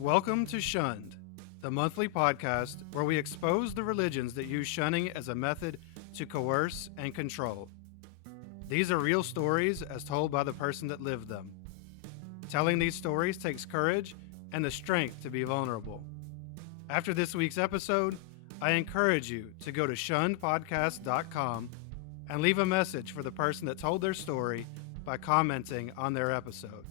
Welcome to Shunned, the monthly podcast where we expose the religions that use shunning as a method to coerce and control. These are real stories as told by the person that lived them. Telling these stories takes courage and the strength to be vulnerable. After this week's episode, I encourage you to go to shunnedpodcast.com and leave a message for the person that told their story by commenting on their episode.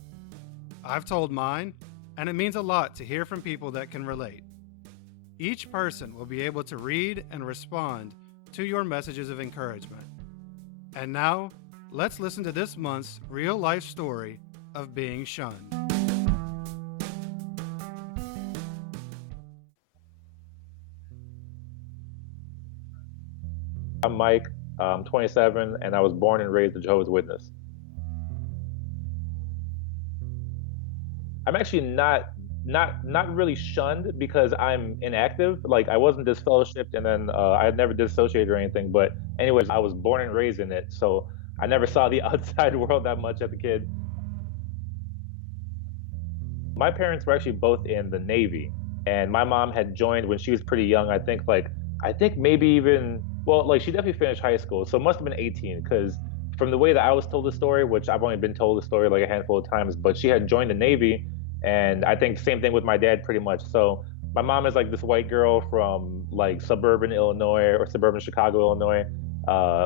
I've told mine, and it means a lot to hear from people that can relate. Each person will be able to read and respond to your messages of encouragement. And now, let's listen to this month's real-life story of being shunned. I'm Mike, I'm 27, and I was born and raised a Jehovah's Witness. I'm actually not really shunned because I'm inactive. Like, I wasn't disfellowshipped, and then I had never disassociated or anything. But anyways, I was born and raised in it, so I never saw the outside world that much as a kid. My parents were actually both in the Navy, and my mom had joined when she was pretty young. I think maybe even, she definitely finished high school, so it must have been 18, because from the way that I was told the story, which I've only been told the story like a handful of times, but she had joined the Navy. And I think the same thing with my dad pretty much. So my mom is like this white girl from like suburban Illinois or suburban Chicago, Illinois.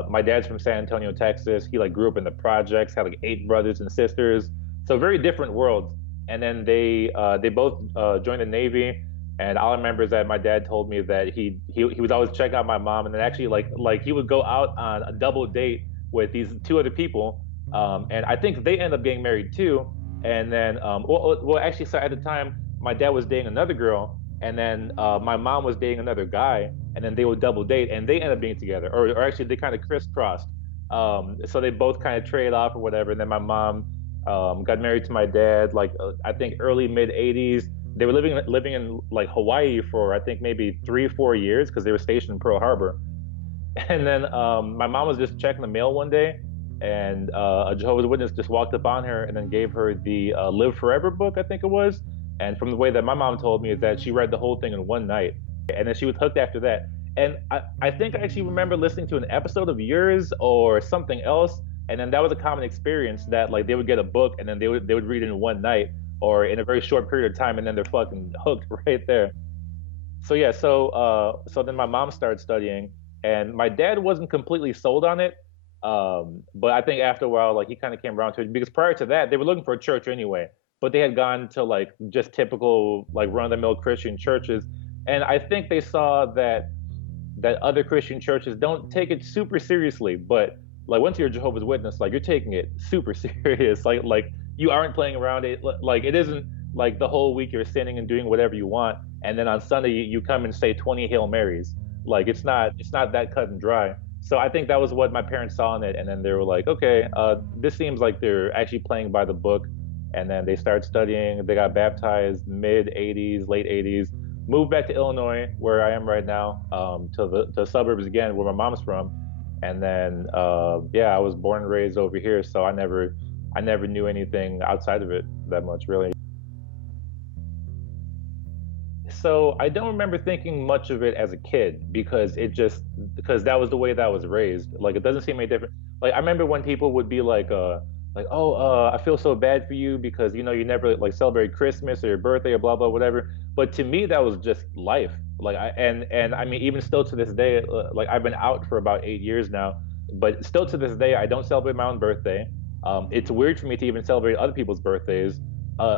My dad's from San Antonio, Texas. He like grew up in the projects, had like 8 brothers and sisters. So very different worlds. And then they both joined the Navy. And all I remember is that my dad told me that he would always check out my mom, and then actually like he would go out on a double date with these 2 other people. And I think they ended up getting married too. And then, actually, so at the time, my dad was dating another girl, and then my mom was dating another guy, and then they would double date, and they ended up being together, or actually they kind of crisscrossed. So they both kind of traded off or whatever. And then my mom got married to my dad, I think early mid '80s. They were living in like Hawaii for I think maybe 3-4 years because they were stationed in Pearl Harbor. And then my mom was just checking the mail one day, and a Jehovah's Witness just walked up on her and then gave her the Live Forever book, I think it was. And from the way that my mom told me is that she read the whole thing in one night, and then she was hooked after that. And I think I actually remember listening to an episode of yours or something else, and then that was a common experience that like they would get a book and then they would read it in one night or in a very short period of time, and then they're fucking hooked right there. So yeah, so then my mom started studying, and my dad wasn't completely sold on it. But I think after a while, like he kind of came around to it, because prior to that, they were looking for a church anyway, but they had gone to like just typical like run-of-the-mill Christian churches. And I think they saw that other Christian churches don't take it super seriously, but like once you're a Jehovah's Witness, like you're taking it super serious. Like you aren't playing around it. Like it isn't like the whole week you're sinning and doing whatever you want, and then on Sunday you come and say 20 Hail Marys. Like it's not that cut and dry. So I think that was what my parents saw in it, and then they were like, okay, this seems like they're actually playing by the book. And then they started studying. They got baptized mid '80s, late '80s. Moved back to Illinois, where I am right now, to the suburbs again, where my mom's from. And then I was born and raised over here, so I never knew anything outside of it that much, really. So I don't remember thinking much of it as a kid because that was the way that I was raised. Like it doesn't seem any different. Like I remember when people would be like, I feel so bad for you because you never like celebrate Christmas or your birthday or blah blah whatever. But to me that was just life. Like I mean even still to this day, like I've been out for about 8 years now, but still to this day I don't celebrate my own birthday. It's weird for me to even celebrate other people's birthdays.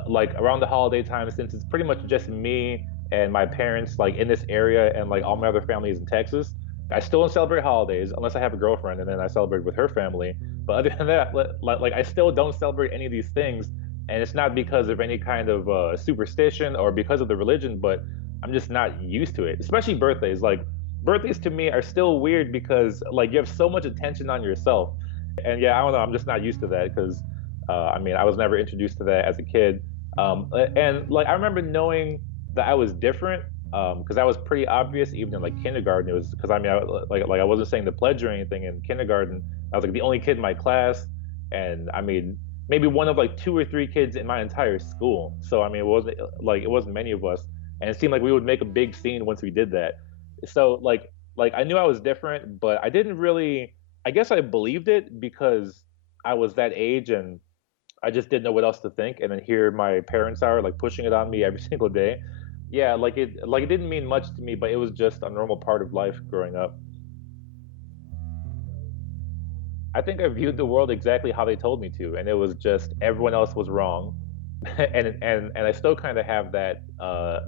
Like around the holiday time, since it's pretty much just me and my parents like in this area, and like all my other family is in Texas, I still don't celebrate holidays unless I have a girlfriend, and then I celebrate with her family. But other than that, like I still don't celebrate any of these things, and it's not because of any kind of superstition or because of the religion, but I'm just not used to it. Especially birthdays. Like birthdays to me are still weird because like you have so much attention on yourself, and yeah, I don't know, I'm just not used to that because I mean I was never introduced to that as a kid, and like I remember knowing that I was different because that was pretty obvious even in like kindergarten. It was because I mean I wasn't saying the pledge or anything in kindergarten. I was like the only kid in my class, and I mean maybe one of like two or three kids in my entire school. So I mean, it wasn't many of us, and it seemed like we would make a big scene once we did that. So like I knew I was different, but I didn't really. I guess I believed it because I was that age and I just didn't know what else to think. And then here my parents are like pushing it on me every single day. Yeah, like it didn't mean much to me, but it was just a normal part of life growing up. I think I viewed the world exactly how they told me to, and it was just everyone else was wrong, and I still kind of have that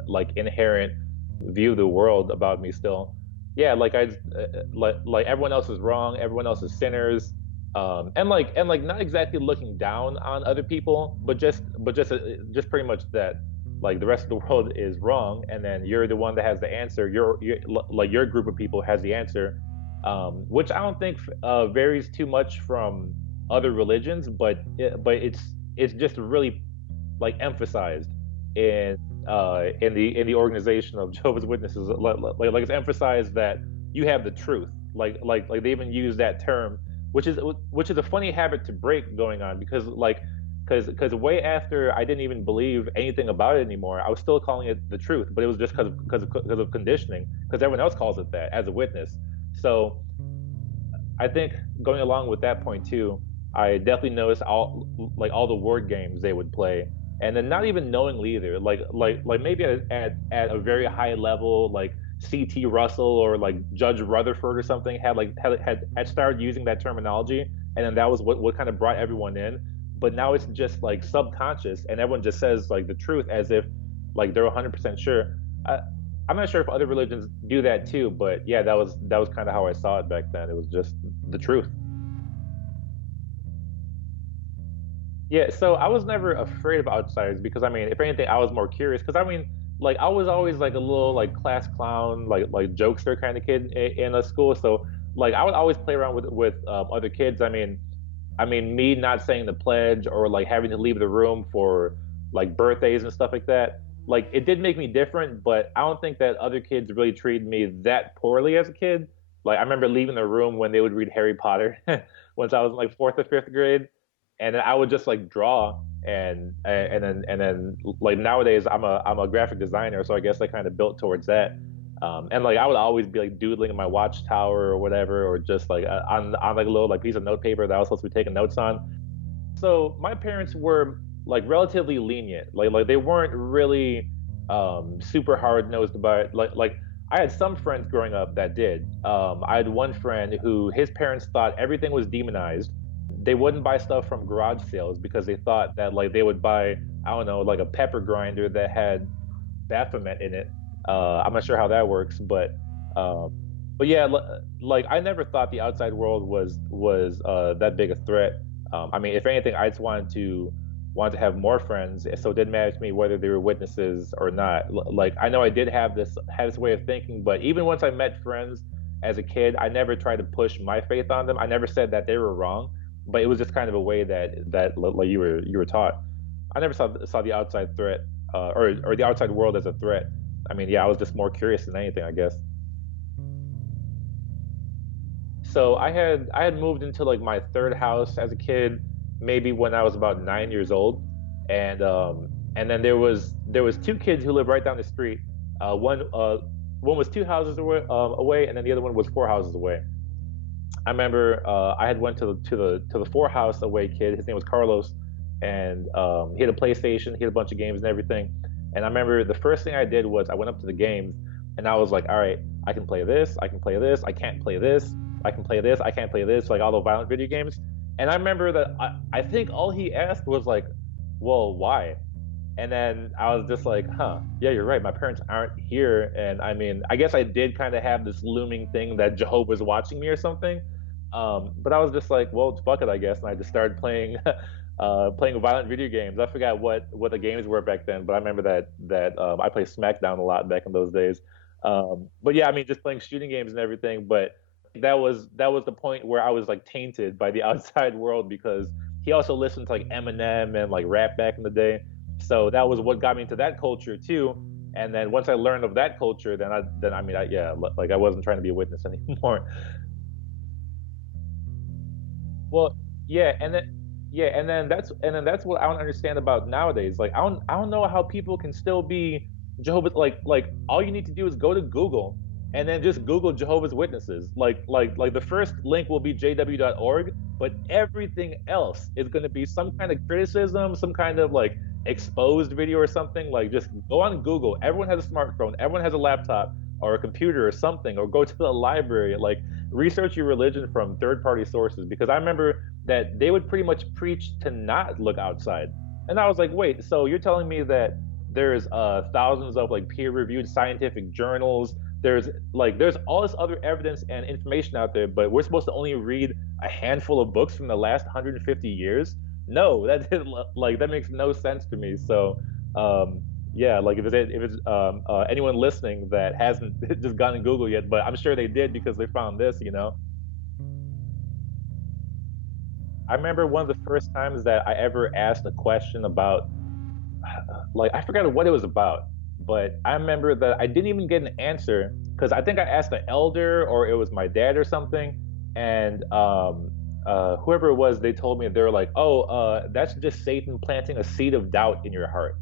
like inherent view of the world about me still. Yeah, like everyone else is wrong, everyone else is sinners, and like not exactly looking down on other people, but just pretty much that like the rest of the world is wrong, and then you're the one that has the answer. You're like your group of people has the answer, which I don't think varies too much from other religions, but it's just really like emphasized in in the organization of Jehovah's Witnesses. Like it's emphasized that you have the truth. Like they even use that term, which is a funny habit to break going on because because way after I didn't even believe anything about it anymore, I was still calling it the truth, but it was just because of conditioning, because everyone else calls it that as a witness. So I think going along with that point too, I definitely noticed all the word games they would play, and then not even knowingly either. Like maybe at a very high level, like C.T. Russell or like Judge Rutherford or something had started using that terminology, and then that was what kind of brought everyone in. But now it's just like subconscious, and everyone just says like the truth as if like they're 100% sure. I, I'm not sure if other religions do that too, but yeah, that was kind of how I saw it back then. It was just the truth. Yeah, so I was never afraid of outsiders because I mean, if anything, I was more curious because I mean, like I was always like a little like class clown, like jokester kind of kid in a school. So like I would always play around with other kids. I mean, me not saying the pledge or like having to leave the room for like birthdays and stuff like that. Like it did make me different, but I don't think that other kids really treated me that poorly as a kid. Like I remember leaving the room when they would read Harry Potter once I was in like fourth or fifth grade, and then I would just like draw and then like nowadays I'm a graphic designer, so I guess I kind of built towards that. And like I would always be like doodling in my watchtower or whatever, or just like on like a little like piece of note paper that I was supposed to be taking notes on. So my parents were like relatively lenient. Like they weren't really super hard nosed about it. Like I had some friends growing up that did. I had one friend who his parents thought everything was demonized. They wouldn't buy stuff from garage sales because they thought that like they would buy, I don't know, like a pepper grinder that had Baphomet in it. I'm not sure how that works, uh, but yeah, like I never thought the outside world was that big a threat. I mean, if anything, I just wanted to have more friends, so it didn't matter to me whether they were witnesses or not. Like I know I did have this way of thinking, but even once I met friends as a kid, I never tried to push my faith on them. I never said that they were wrong, but it was just kind of a way that like you were taught. I never saw the outside threat or the outside world as a threat. I mean, yeah, I was just more curious than anything, I guess. So I had moved into like my third house as a kid, maybe when I was about 9 years old, and then there was two kids who lived right down the street. One was two houses away, and then the other one was four houses away. I remember I had went to the four house away kid. His name was Carlos, and he had a PlayStation. He had a bunch of games and everything. And I remember the first thing I did was I went up to the games, and I was like, all right, I can play this, I can play this, I can't play this, I can play this, I can't play this, like all the violent video games. And I remember that I think all he asked was like, well, why? And then I was just like, huh, yeah, you're right. My parents aren't here. And I mean, I guess I did kind of have this looming thing that Jehovah's watching me or something. But I was just like, well, fuck it, I guess. And I just started playing, playing violent video games. I forgot what the games were back then, but I remember that I played SmackDown a lot back in those days. But yeah, I mean, just playing shooting games and everything. But that was the point where I was like tainted by the outside world because he also listened to like Eminem and like rap back in the day. So that was what got me into that culture too. And then once I learned of that culture, then I mean, yeah, like I wasn't trying to be a witness anymore. Well, yeah, and then Yeah, and then that's what I don't understand about nowadays. Like I don't know how people can still be Jehovah's, like all you need to do is go to Google and then just Google Jehovah's Witnesses. Like the first link will be jw.org, but everything else is going to be some kind of criticism, some kind of like exposed video or something. Like just go on Google. Everyone has a smartphone, everyone has a laptop or a computer or something, or go to the library. Like research your religion from third-party sources, because I remember that they would pretty much preach to not look outside. And I was like, wait, so you're telling me that there's thousands of like peer-reviewed scientific journals, there's all this other evidence and information out there, but we're supposed to only read a handful of books from the last 150 years? No, that didn't, like that makes no sense to me. So yeah, like if it's anyone listening that hasn't just gone to Google yet, but I'm sure they did because they found this. I remember one of the first times that I ever asked a question about, like, I forgot what it was about, but I remember that I didn't even get an answer because I think I asked an elder or it was my dad or something, and whoever it was, they told me, they were like, "Oh, that's just Satan planting a seed of doubt in your heart."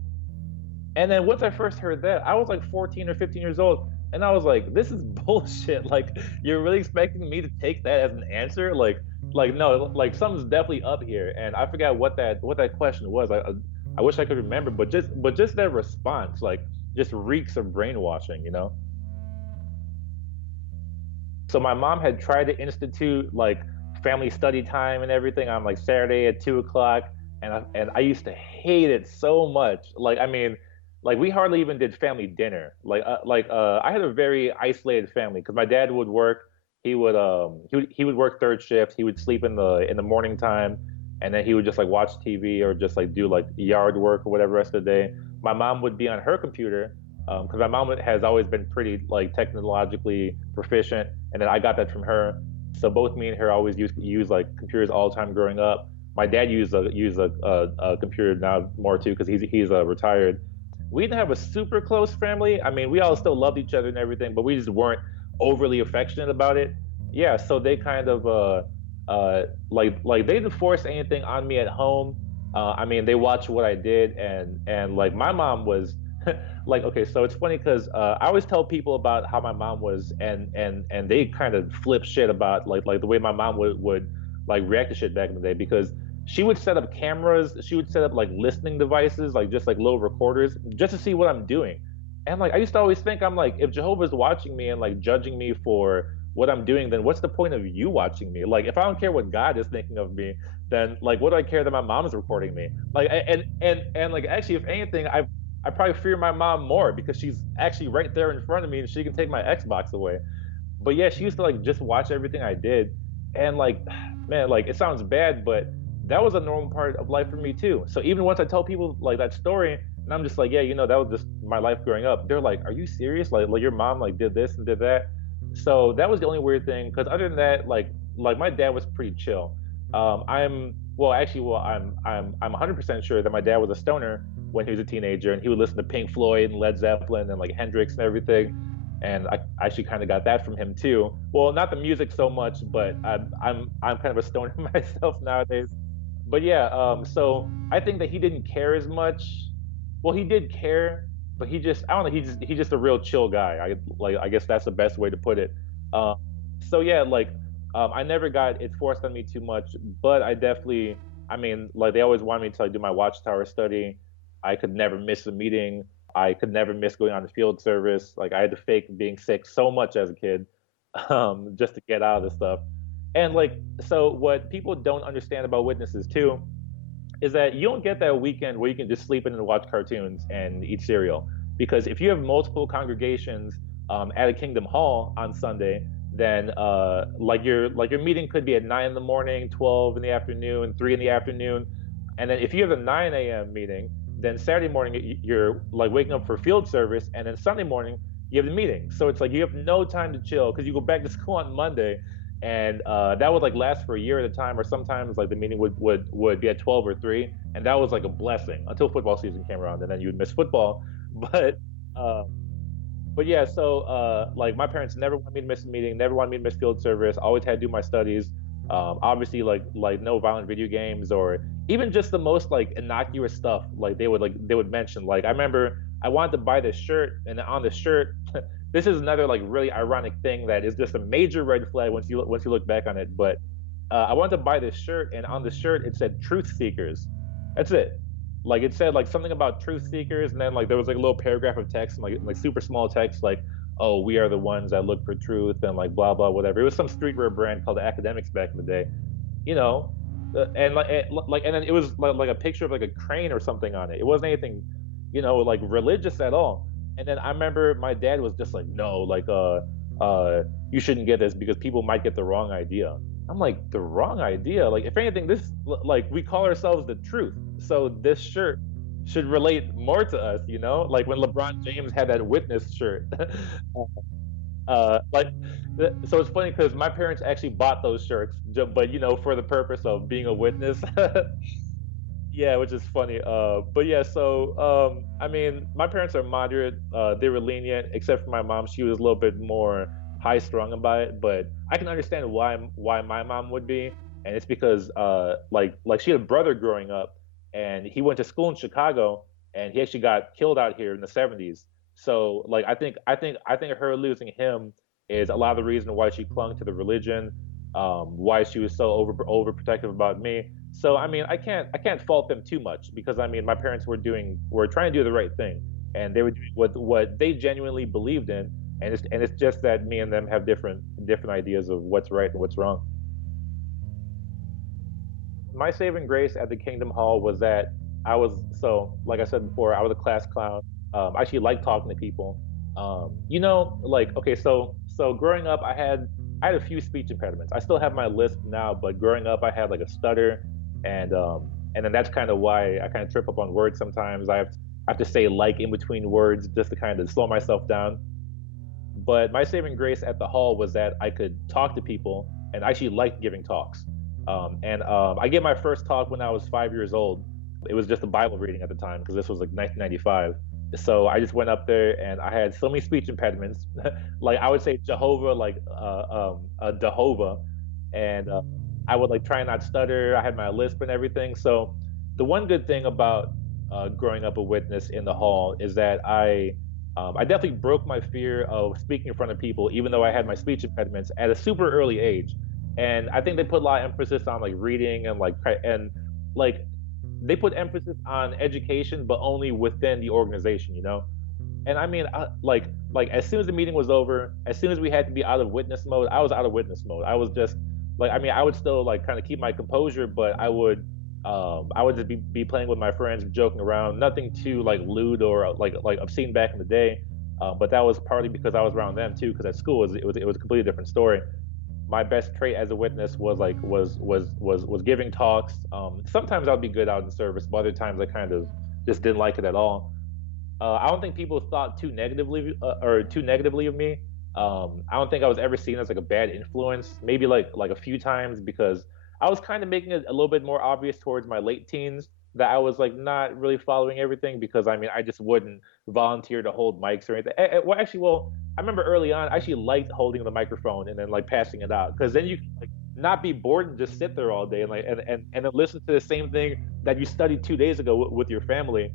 And then once I first heard that, I was like 14 or 15 years old, and I was like, "This is bullshit! Like, you're really expecting me to take that as an answer? Like no, like something's definitely up here." And I forgot what that question was. I wish I could remember, but just that response, like, just reeks of brainwashing. So my mom had tried to institute like family study time and everything on like Saturday at 2 o'clock, and I used to hate it so much. Like I mean, like we hardly even did family dinner. I had a very isolated family because my dad would work. He would work third shift. He would sleep in the morning time, and then he would just like watch TV or just like do like yard work or whatever rest of the day. My mom would be on her computer because my mom has always been pretty like technologically proficient, and then I got that from her. So both me and her always use like computers all the time growing up. My dad used a computer now more too because he's retired. We didn't have a super close family. I mean, we all still loved each other and everything, but we just weren't overly affectionate about it. Yeah, so they kind of like they didn't force anything on me at home. I mean, they watched what I did, and like my mom was like, okay, so it's funny because I always tell people about how my mom was, and they kind of flip shit about like the way my mom would like react to shit back in the day, because she would set up cameras, she would set up like listening devices, like just like little recorders, just to see what I'm doing. And like I used to always think, I'm like, if Jehovah's watching me and like judging me for what I'm doing, then what's the point of you watching me? Like if I don't care what God is thinking of me, then like what do I care that my mom is recording me? Like and like actually, if anything, I probably fear my mom more because she's actually right there in front of me and she can take my Xbox away. But yeah, she used to like just watch everything I did, and like, man, like it sounds bad, but that was a normal part of life for me too. So even once I tell people like that story, and I'm just like, yeah, that was just my life growing up. They're like, are you serious? Like your mom like did this and did that. So that was the only weird thing. Because other than that, like my dad was pretty chill. I'm 100% sure that my dad was a stoner when he was a teenager, and he would listen to Pink Floyd and Led Zeppelin and like Hendrix and everything. And I actually kind of got that from him too. Well, not the music so much, but I'm kind of a stoner myself nowadays. But yeah, so I think that he didn't care as much. Well, he did care, but he just, I don't know, he's just a real chill guy. I guess that's the best way to put it. Uh, so yeah, like I never got it forced on me too much, but I definitely, I mean, like they always wanted me to like do my watchtower study. I could never miss a meeting. I could never miss going on the field service. Like I had to fake being sick so much as a kid, just to get out of this stuff. And like, so what people don't understand about witnesses too is that you don't get that weekend where you can just sleep in and watch cartoons and eat cereal. Because if you have multiple congregations at a Kingdom Hall on Sunday, then like your meeting could be at 9 in the morning, 12 in the afternoon, 3 in the afternoon, and then if you have a 9 a.m. meeting, then Saturday morning you're like waking up for field service, and then Sunday morning you have the meeting. So it's like you have no time to chill because you go back to school on Monday, and that would like last for a year at a time, or sometimes like the meeting would be at 12 or 3, and that was like a blessing until football season came around, and then you would miss football. But uh, but yeah, so like my parents never wanted me to miss a meeting, never wanted me to miss field service. Always had to do my studies. Obviously, like no violent video games or even just the most like innocuous stuff, they would mention. Like I remember I wanted to buy this shirt, and on the shirt, this is another like really ironic thing that is just a major red flag once you look back on it. But I wanted to buy this shirt, and on the shirt it said "Truth Seekers." That's it. Like it said like something about truth seekers, and then like there was like a little paragraph of text, like super small text, like, "Oh, we are the ones that look for truth," and like blah blah whatever. It was some streetwear brand called the Academics back in the day, you know. And like and then it was like a picture of like a crane or something on it. It wasn't anything, like religious at all. And then I remember my dad was just like, "No, like you shouldn't get this because people might get the wrong idea." I'm like, "The wrong idea? Like if anything, this like we call ourselves the truth. So this shirt should relate more to us, you know? Like when LeBron James had that witness shirt." Like so it's funny because my parents actually bought those shirts, but for the purpose of being a witness. Yeah, which is funny. But yeah, so I mean, my parents are moderate. They were lenient, except for my mom. She was a little bit more high strung about it. But I can understand why my mom would be, and it's because like she had a brother growing up, and he went to school in Chicago, and he actually got killed out here in the '70s. So like I think her losing him is a lot of the reason why she clung to the religion, why she was so overprotective about me. So I mean, I can't fault them too much because I mean, my parents were trying to do the right thing, and they were doing what they genuinely believed in, and it's just that me and them have different ideas of what's right and what's wrong. My saving grace at the Kingdom Hall was that like I said before, I was a class clown. I actually liked talking to people. Like okay, so growing up, I had a few speech impediments. I still have my lisp now, but growing up, I had like a stutter, and then that's kind of why I kind of trip up on words sometimes. I have to say like in between words just to kind of slow myself down. But my saving grace at the hall was that I could talk to people, and I actually liked giving talks. And I gave my first talk when I was 5 years old. It was just a Bible reading at the time because this was like 1995. So I just went up there and I had so many speech impediments. Like I would say Jehovah, like Jehovah, and I would like try and not stutter. I had my lisp and everything. So the one good thing about growing up a witness in the hall is that I definitely broke my fear of speaking in front of people, even though I had my speech impediments at a super early age. And I think they put a lot of emphasis on like reading and like they put emphasis on education, but only within the organization, you know. And I mean, like as soon as the meeting was over, as soon as we had to be out of witness mode, I was out of witness mode. I was just like, I mean, I would still like kind of keep my composure, but I would just be playing with my friends, joking around, nothing too like lewd or like obscene back in the day. But that was partly because I was around them too, because at school it was a completely different story. My best trait as a witness was like was giving talks. Sometimes I'd be good out in service, but other times I kind of just didn't like it at all. I don't think people thought too negatively of me. I don't think I was ever seen as like a bad influence. Maybe like a few times because I was kind of making it a little bit more obvious towards my late teens that I was like not really following everything because I mean I just wouldn't volunteer to hold mics or anything. Well, I remember early on I actually liked holding the microphone and then like passing it out because then you can like not be bored and just sit there all day and like and then listen to the same thing that you studied 2 days ago with your family.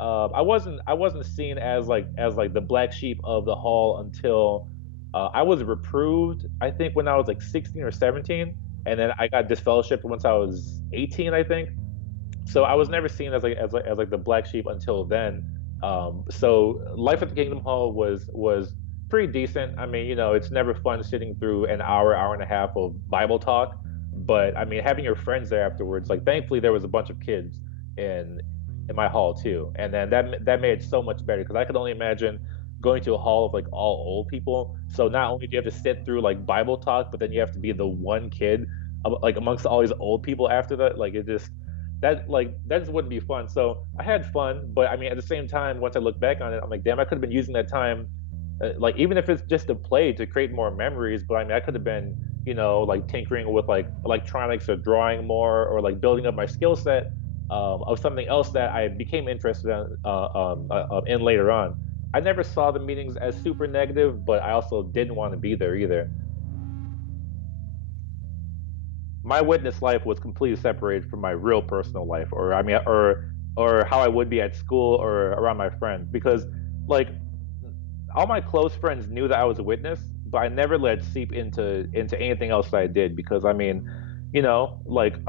I wasn't seen as like the black sheep of the hall until I was reproved. I think when I was like 16 or 17, and then I got disfellowshipped once I was 18, I think. So I was never seen as like the black sheep until then. So life at the Kingdom Hall was pretty decent. I mean, it's never fun sitting through an hour and a half of Bible talk, but I mean, having your friends there afterwards. Like, thankfully, there was a bunch of kids in in my hall too, and then that made it so much better because I could only imagine going to a hall of like all old people. So not only do you have to sit through like Bible talk, but then you have to be the one kid like amongst all these old people after that. Like it just that just wouldn't be fun. So I had fun, but I mean at the same time, once I look back on it, I'm like, damn, I could have been using that time, like even if it's just a play to create more memories. But I mean, I could have been, like tinkering with like electronics or drawing more or like building up my skill set of something else that I became interested in later on. I never saw the meetings as super negative, but I also didn't want to be there either. my witness life was completely separated from my real personal life, or I mean, or how I would be at school or around my friends, because like all my close friends knew that I was a witness, but I never let it seep into anything else that I did, because I mean, like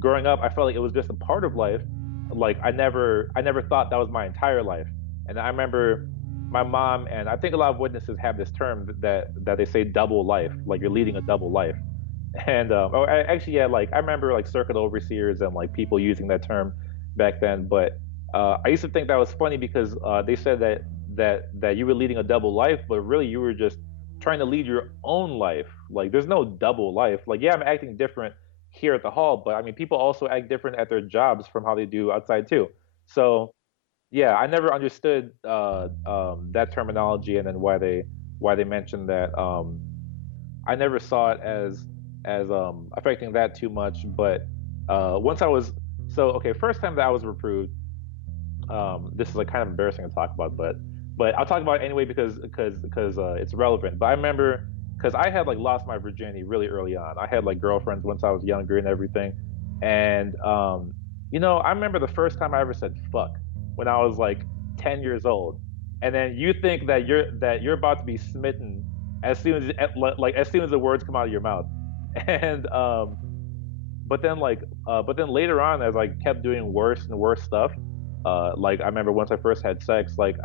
growing up, I felt like it was just a part of life. Like I never thought that was my entire life. And I remember my mom, and I think a lot of witnesses have this term that they say double life, like you're leading a double life. And actually, yeah, like I remember like circuit overseers and like people using that term back then. But I used to think that was funny because they said that you were leading a double life, but really you were just trying to lead your own life. Like there's no double life. Like yeah, I'm acting different here at the hall, but I mean people also act different at their jobs from how they do outside too. So yeah, I never understood that terminology, and then why they mentioned that. I never saw it as affecting that too much. But once I was so okay, first time that I was reproved. This is like kind of embarrassing to talk about, but I'll talk about it anyway because it's relevant. But I remember because I had like lost my virginity really early on. I had like girlfriends once I was younger and everything, and I remember the first time I ever said fuck when I was like 10 years old, and then you think that you're about to be smitten as soon as the words come out of your mouth, and but then later on, as I kept doing worse and worse stuff, like I remember once I first had sex, like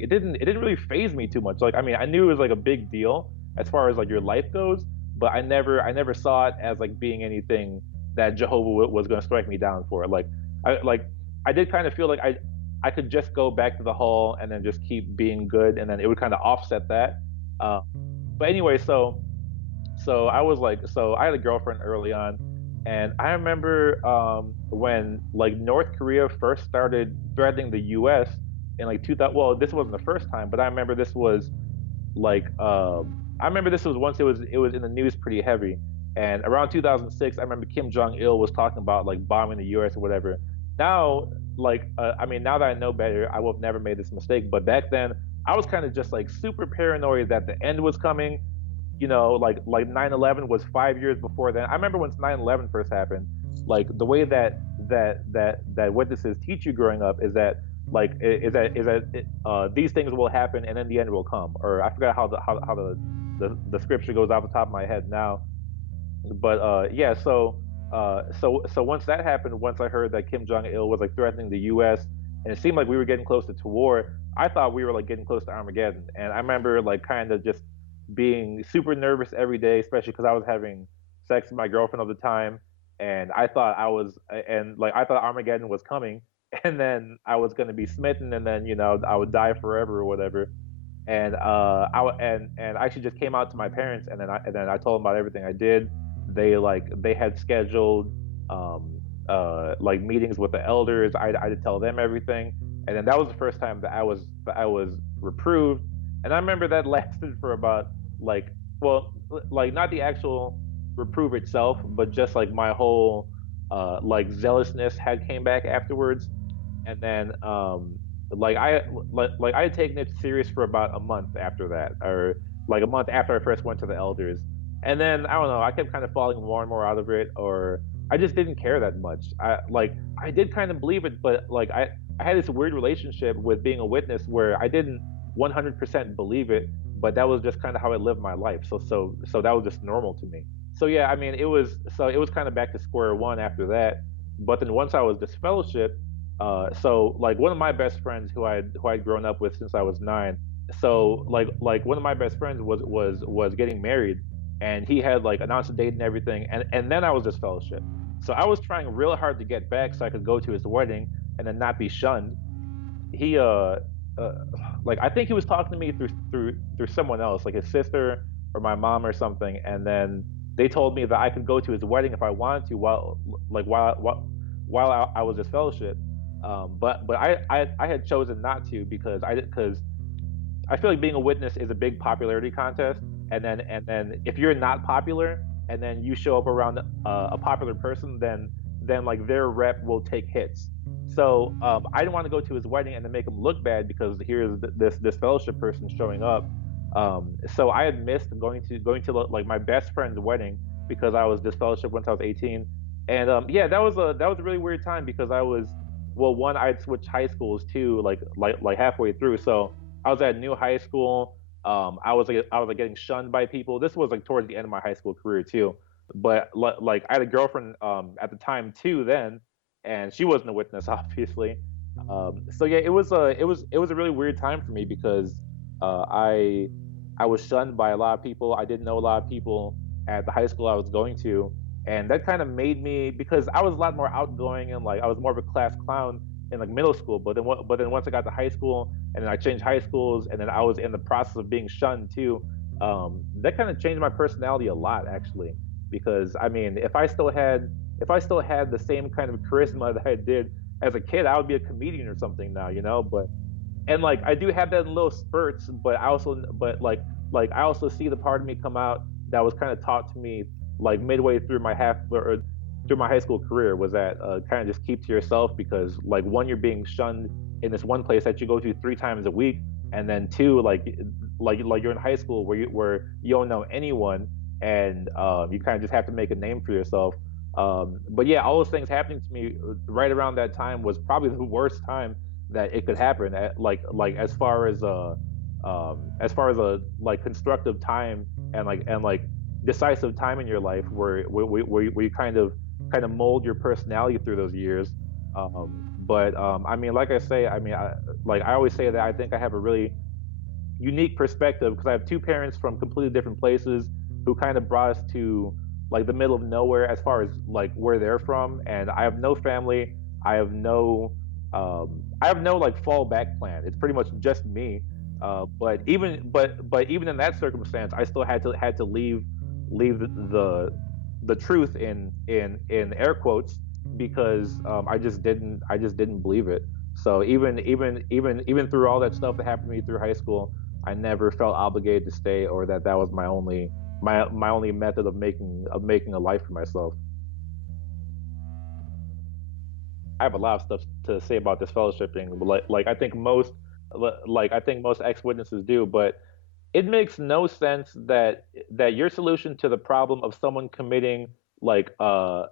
it didn't really phase me too much. Like I mean, I knew it was like a big deal as far as like your life goes, but I never saw it as like being anything that Jehovah was going to strike me down for. I did kind of feel like I could just go back to the hall and then just keep being good, and then it would kind of offset that. Uh, but anyway, so I had a girlfriend early on, and I remember when like North Korea first started threatening the U.S. in like 2000. Well, this wasn't the first time, but like I remember this was once it was in the news pretty heavy. And around 2006, I remember Kim Jong Il was talking about like bombing the U.S. or whatever. Now, I mean, now that I know better, I would have never made this mistake. But back then, I was kind of just like super paranoid that the end was coming. Like 9/11 was 5 years before then. I remember when 9/11 first happened, like the way that witnesses teach you growing up is that these things will happen and then the end will come. Or I forgot how the scripture goes off the top of my head now. But yeah, so once that happened, once I heard that Kim Jong Il was like threatening the U.S. and it seemed like we were getting close to war, I thought we were like getting close to Armageddon. And I remember like kind of just being super nervous every day, especially because I was having sex with my girlfriend at the time, and I thought Armageddon was coming, and then I was going to be smitten, and then I would die forever or whatever. And and I actually just came out to my parents, and then I told them about everything I did. They had scheduled like meetings with the elders. I did tell them everything, and then that was the first time that I was reproved. And I remember that lasted for about like well like not the actual reproof itself, but just like my whole like zealousness had came back afterwards. And then like I had taken it serious for about a month after that, or like a month after I first went to the elders. And then I don't know, I kept kind of falling more and more out of it, or I just didn't care that much. I did kind of believe it, but like I had this weird relationship with being a witness where I didn't 100% believe it, but that was just kind of how I lived my life. So that was just normal to me. So yeah, I mean, it was kind of back to square one after that. But then once I was disfellowshipped, so like one of my best friends who I'd grown up with since I was 9. So like one of my best friends was getting married, and he had like announced a date and everything, and then I was disfellowshipped. So I was trying real hard to get back so I could go to his wedding and then not be shunned. He uh like I think he was talking to me through someone else, like his sister or my mom or something, and then they told me that I could go to his wedding if I wanted to while I was his fellowship. But I had chosen not to because I feel like being a witness is a big popularity contest, and then if you're not popular and then you show up around a popular person, then like their rep will take hits. So I didn't want to go to his wedding and then make him look bad because here's this fellowship person showing up. So I had missed going to like my best friend's wedding, because I was disfellowshipped once I was 18. And yeah, that was a really weird time because I was, well, one, I'd switched high schools too, like halfway through. So I was at a new high school. I was like getting shunned by people. This was like towards the end of my high school career too. But like I had a girlfriend at the time too then, and she wasn't a witness obviously. So yeah, it was a really weird time for me because I was shunned by a lot of people. I didn't know a lot of people at the high school I was going to, and that kind of made me, because I was a lot more outgoing and like I was more of a class clown in like middle school. But then once I got to high school and then I changed high schools and then I was in the process of being shunned too. That kind of changed my personality a lot actually, because I mean, if I still had the same kind of charisma that I did as a kid, I would be a comedian or something now, you know. But and like I do have that in little spurts, but like I also see the part of me come out that was kind of taught to me like midway through my half or through my high school career, was that kind of just keep to yourself, because like one, you're being shunned in this one place that you go to 3 times a week, and then two, like you're in high school where you don't know anyone, and you kind of just have to make a name for yourself. But yeah, all those things happening to me right around that time was probably the worst time that it could happen at, like as far as a like constructive time and like decisive time in your life where you kind of mold your personality through those years. But I mean, like I say, I mean, I always say that I think I have a really unique perspective because I have two parents from completely different places who kind of brought us to like the middle of nowhere as far as like where they're from, and I have no family. I have no I have no like fallback plan. It's pretty much just me. But even in that circumstance, I still had to leave the truth in air quotes, because I just didn't believe it. So even through all that stuff that happened to me through high school, I never felt obligated to stay, or that that was my only method of making a life for myself. I have a lot of stuff to say about this fellowshipping, but like I think most ex witnesses do, but it makes no sense that your solution to the problem of someone committing like a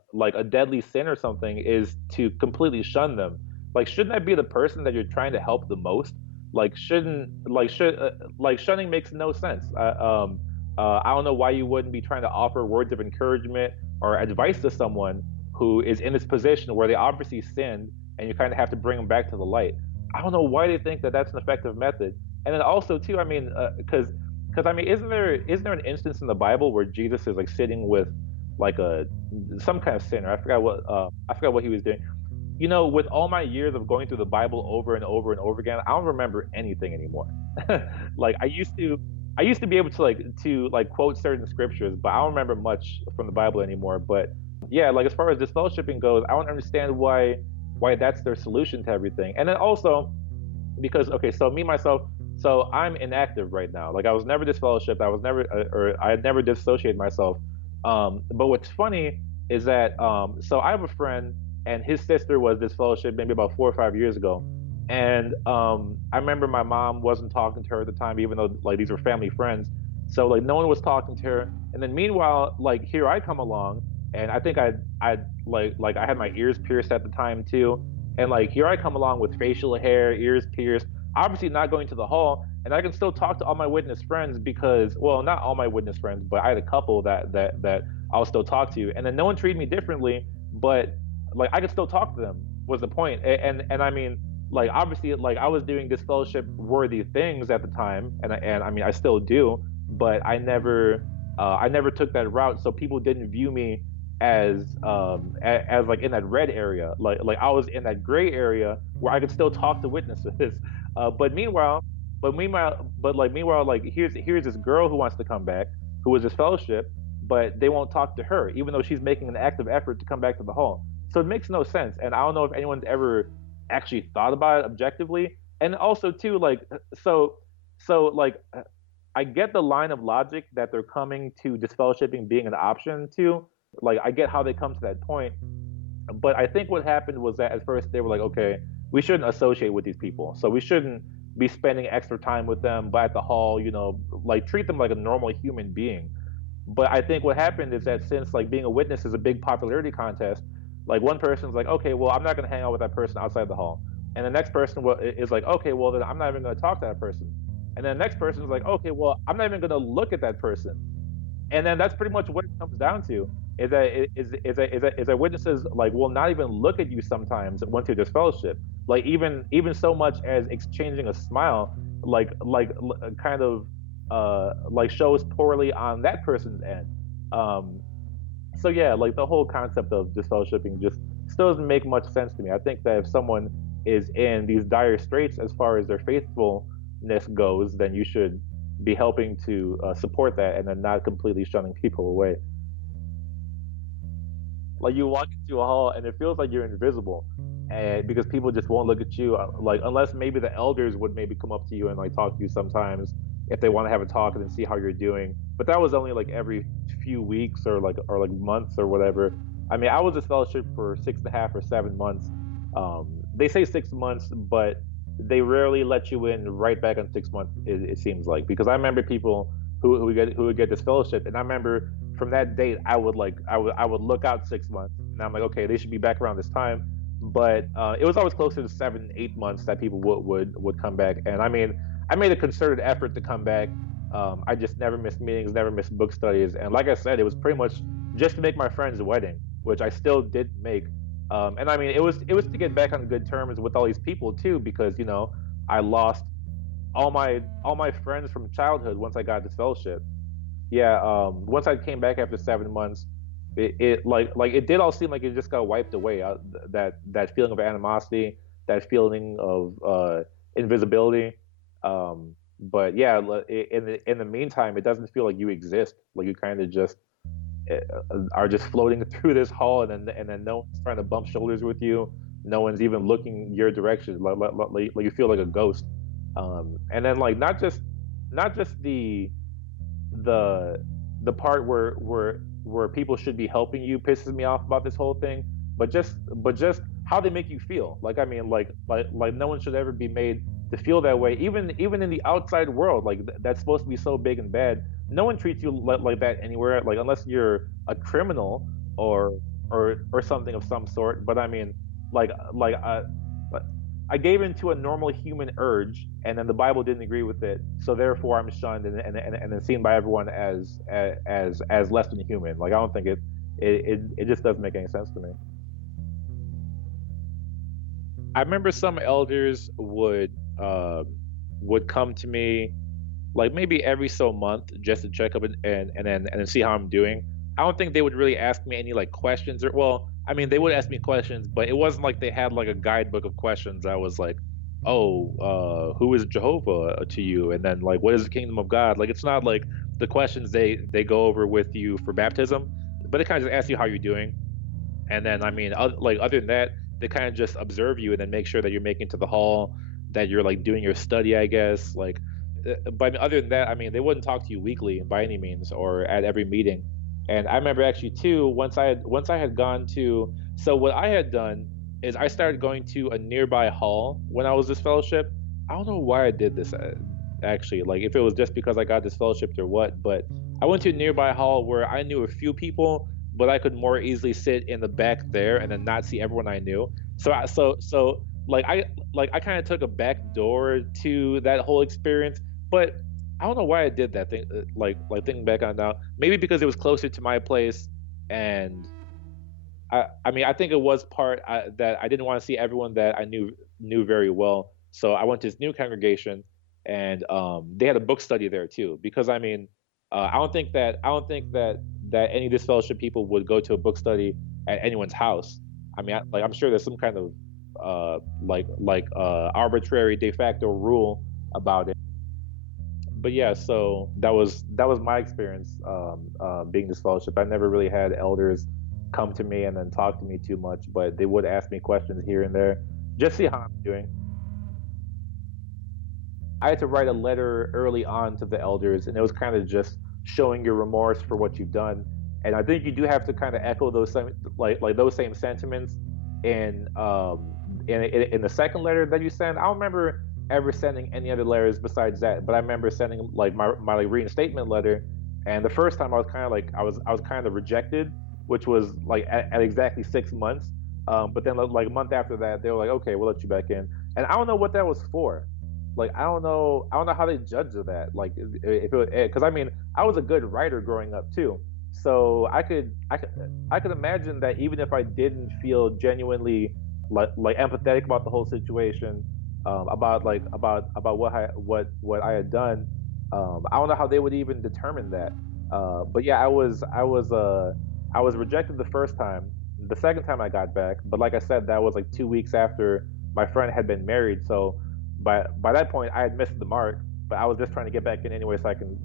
deadly sin or something is to completely shun them. Like, shouldn't that be the person that you're trying to help the most? Like, shouldn't should like shunning makes no sense. I don't know why you wouldn't be trying to offer words of encouragement or advice to someone who is in this position where they obviously sinned, and you kind of have to bring them back to the light. I don't know why they think that that's an effective method. And then also too, I mean, because I mean, isn't there an instance in the Bible where Jesus is like sitting with like a some kind of sinner? I forgot what he was doing. You know, with all my years of going through the Bible over and over and over again, I don't remember anything anymore. Like I used to be able to like quote certain scriptures, but I don't remember much from the Bible anymore. But yeah, like as far as disfellowshipping goes, I don't understand why that's their solution to everything. And then also because okay, so me myself, so I'm inactive right now. Like I was never disfellowshipped. I was never or I had never dissociated myself. But what's funny is that so I have a friend and his sister was disfellowshipped maybe about 4 or 5 years ago. And I remember my mom wasn't talking to her at the time, even though like these were family friends. So like no one was talking to her. And then meanwhile, like here I come along, and I think I like I had my ears pierced at the time too. And like here I come along with facial hair, ears pierced, obviously not going to the hall, and I can still talk to all my witness friends because, well, not all my witness friends, but I had a couple that I'll still talk to, and then no one treated me differently, but like I could still talk to them was the point. And I mean, like obviously, like I was doing disfellowship worthy things at the time, and I mean I still do, but I never took that route, so people didn't view me as like in that red area, like I was in that gray area where I could still talk to witnesses. But meanwhile, like here's this girl who wants to come back, who was this fellowship, but they won't talk to her, even though she's making an active effort to come back to the hall. So it makes no sense, and I don't know if anyone's ever actually thought about it objectively. And also too, like like I get the line of logic that they're coming to disfellowshipping being an option too. Like I get how they come to that point, but I think what happened was that at first they were like, okay, we shouldn't associate with these people, so we shouldn't be spending extra time with them. But at the hall, you know, like treat them like a normal human being. But I think what happened is that since like being a witness is a big popularity contest, like one person's like, okay, well, I'm not going to hang out with that person outside the hall, and the next person is like, okay, well, then I'm not even going to talk to that person, and then the next person is like, okay, well, I'm not even going to look at that person, and then that's pretty much what it comes down to is that witnesses like will not even look at you sometimes once you're disfellowship, like even so much as exchanging a smile, kind of like shows poorly on that person's end. um so yeah, like the whole concept of disfellowshipping just still doesn't make much sense to me. I think that if someone is in these dire straits as far as their faithfulness goes, then you should be helping to support that and then not completely shunning people away. Like you walk into a hall and it feels like you're invisible, and because people just won't look at you, like unless maybe the elders would maybe come up to you and like talk to you sometimes if they want to have a talk and then see how you're doing. But that was only like every few weeks or like months or whatever. I mean, I was a fellowship for 6.5 or 7 months. They say 6 months, but they rarely let you in right back on 6 months. It seems like, because I remember people who would get this fellowship, and I remember from that date I would look out 6 months, and I'm like, okay, they should be back around this time. But it was always closer to 7, 8 months that people would come back. And I mean, I made a concerted effort to come back. I just never missed meetings, never missed book studies, and like I said, it was pretty much just to make my friend's wedding, which I still did make. And I mean, it was to get back on good terms with all these people too, because I lost all my friends from childhood once I got this fellowship. Yeah, once I came back after 7 months, it like it did all seem like it just got wiped away. That feeling of animosity, that feeling of invisibility. But yeah, in the meantime, it doesn't feel like you exist. Like you kind of just are just floating through this hall, and then no one's trying to bump shoulders with you. No one's even looking your direction. Like you feel like a ghost. And then like not just the the part where people should be helping you pisses me off about this whole thing, but just how they make you feel. Like I mean, like no one should ever be made to feel that way. Even in the outside world, like that's supposed to be so big and bad. No one treats you like that anywhere, like unless you're a criminal or something of some sort. But I mean, like I gave into a normal human urge, and then the Bible didn't agree with it, so therefore I'm shunned and then seen by everyone as less than human. Like I don't think it just doesn't make any sense to me. I remember some elders would come to me like maybe every so month just to check up and then see how I'm doing. I don't think they would really ask me any like questions, or well, I mean they would ask me questions, but it wasn't like they had like a guidebook of questions. I was like, oh, who is Jehovah to you, and then like what is the kingdom of God? Like it's not like the questions they go over with you for baptism, but it kind of just asks you how you're doing. And then I mean, like other than that, they kind of just observe you and then make sure that you're making it to the hall, that you're like doing your study, I guess. Like, but other than that, I mean, they wouldn't talk to you weekly by any means or at every meeting. And I remember actually too, once I had gone to, so what I had done is I started going to a nearby hall when I was this fellowship. I don't know why I did this actually, like if it was just because I got this fellowship or what, but I went to a nearby hall where I knew a few people, but I could more easily sit in the back there and then not see everyone I knew. So like I kind of took a back door to that whole experience, but I don't know why I did that thing. Like thinking back on it now, maybe because it was closer to my place, and I mean I think it was part that I didn't want to see everyone that I knew very well. So I went to this new congregation, and they had a book study there too. Because I mean, I don't think that any disfellowship people would go to a book study at anyone's house. I mean, I'm sure there's some kind of arbitrary de facto rule about it. But yeah, so that was my experience being disfellowship. I never really had elders come to me and then talk to me too much, but they would ask me questions here and there, just see how I'm doing. I had to write a letter early on to the elders, and it was kind of just showing your remorse for what you've done. And I think you do have to kind of echo those same like those same sentiments in in the second letter that you send. I don't remember ever sending any other letters besides that, but I remember sending like my like reinstatement letter, And the first time I was kind of like I was kind of rejected, which was like at exactly 6 months. But then like a month after that, they were like, okay, we'll let you back in. And I don't know what that was for. Like I don't know how they judged that. Like if it, because I mean I was a good writer growing up too, so I could imagine that even if I didn't feel genuinely like empathetic about the whole situation, about about what I had done, I don't know how they would even determine that. But yeah, I was rejected the first time. The second time I got back, but like I said, that was like 2 weeks after my friend had been married. So by that point, I had missed the mark. But I was just trying to get back in anyway, so I can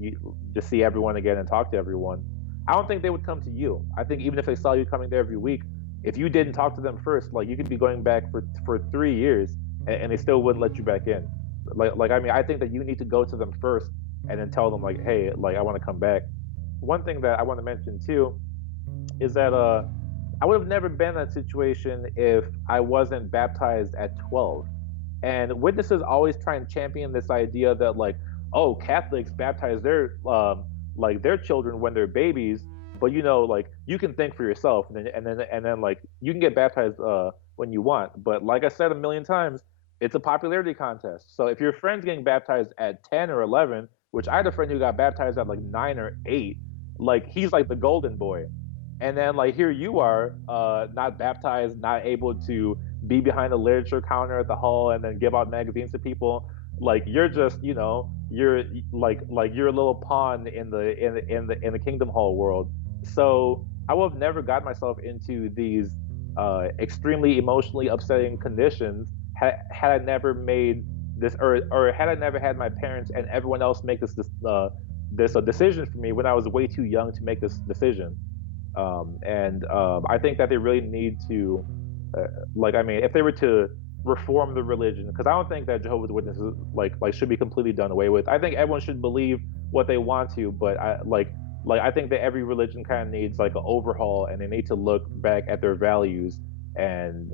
just see everyone again and talk to everyone. I don't think they would come to you. I think even if they saw you coming there every week, if you didn't talk to them first, like you could be going back for 3 years, and they still wouldn't let you back in. Like I mean, I think that you need to go to them first and then tell them like, hey, like I want to come back. One thing that I want to mention too is that I would have never been in that situation if I wasn't baptized at 12. And witnesses always try and champion this idea that like, oh, Catholics baptize their like their children when they're babies, but you know, like you can think for yourself, and then like you can get baptized when you want. But like I said a million times, it's a popularity contest. So if your friend's getting baptized at 10 or 11, which I had a friend who got baptized at like 9 or 8, like he's like the golden boy, and then like here you are, not baptized, not able to be behind the literature counter at the hall and then give out magazines to people. Like you're just, you know, you're like you're a little pawn in the Kingdom Hall world. So I would have never got myself into these extremely emotionally upsetting conditions had I never made this, or had I never had my parents and everyone else make this a decision for me when I was way too young to make this decision. I think that they really need to, like, I mean, if they were to reform the religion, because I don't think that Jehovah's Witnesses like should be completely done away with. I think everyone should believe what they want to, but like I think that every religion kind of needs like an overhaul, and they need to look back at their values and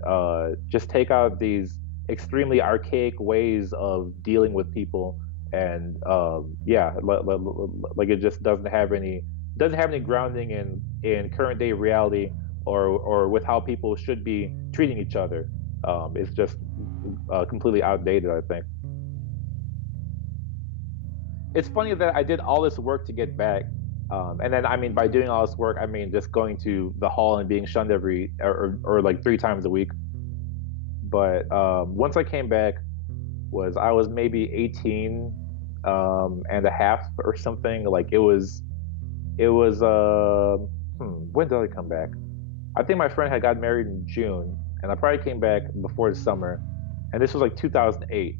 just take out these extremely archaic ways of dealing with people. And yeah, like it just doesn't have any grounding in current day reality, or with how people should be treating each other. It's just completely outdated, I think. It's funny that I did all this work to get back, and then I mean by doing all this work, I mean just going to the hall and being shunned every or like 3 times a week. But once I came back, I was maybe 18 and a half or something. Like it was when did I come back? I think my friend had got married in June, and I probably came back before the summer, and this was like 2008.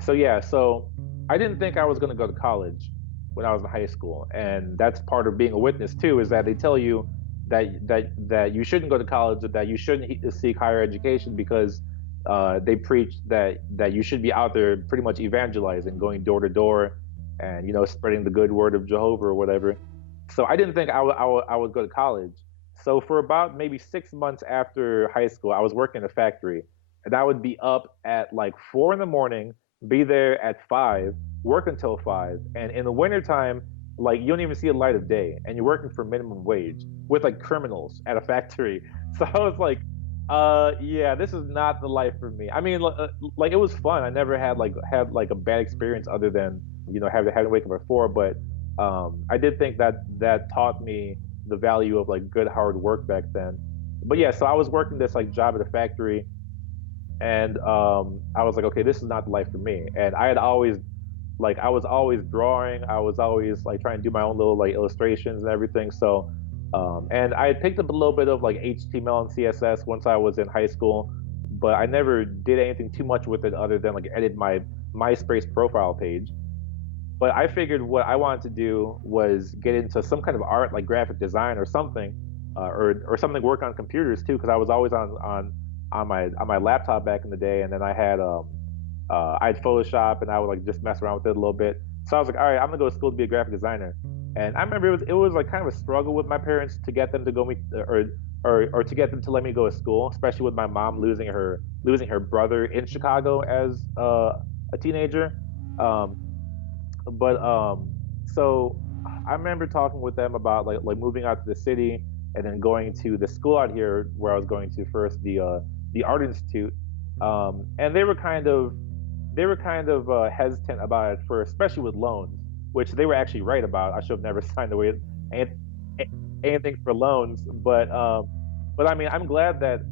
So yeah, so I didn't think I was going to go to college when I was in high school, and that's part of being a witness too, is that they tell you that you shouldn't go to college, that you shouldn't seek higher education, because they preach that you should be out there pretty much evangelizing, going door to door, and you know, spreading the good word of Jehovah or whatever. So I didn't think I would go to college. So for about maybe 6 months after high school, I was working in a factory, and I would be up at like 4 in the morning, be there at 5, work until 5, and in the wintertime, like you don't even see the light of day, and you're working for minimum wage with like criminals at a factory. So I was like, yeah, this is not the life for me. I mean, like it was fun. I never had like a bad experience other than, you know, having to wake up at 4. But I did think that taught me the value of like good hard work back then. But yeah, so I was working this like job at a factory, and I was like, okay, this is not the life for me. And I had always like I was always drawing. I was always like trying to do my own little like illustrations and everything. So and I had picked up a little bit of like HTML and CSS once I was in high school, but I never did anything too much with it other than like edit my MySpace profile page. But I figured what I wanted to do was get into some kind of art, like graphic design or something, or something, work on computers too, because I was always on my laptop back in the day, and then I had Photoshop, and I would like just mess around with it a little bit. So I was like, all right, I'm gonna go to school to be a graphic designer. And I remember it was like kind of a struggle with my parents to get them to go me or to get them to let me go to school, especially with my mom losing her brother in Chicago as a teenager. But so I remember talking with them about like moving out to the city and then going to the school out here where I was going to first, the Art Institute, and they were kind of hesitant about it first, especially with loans, which they were actually right about. I should have never signed away any- anything for loans, but I mean, I'm glad that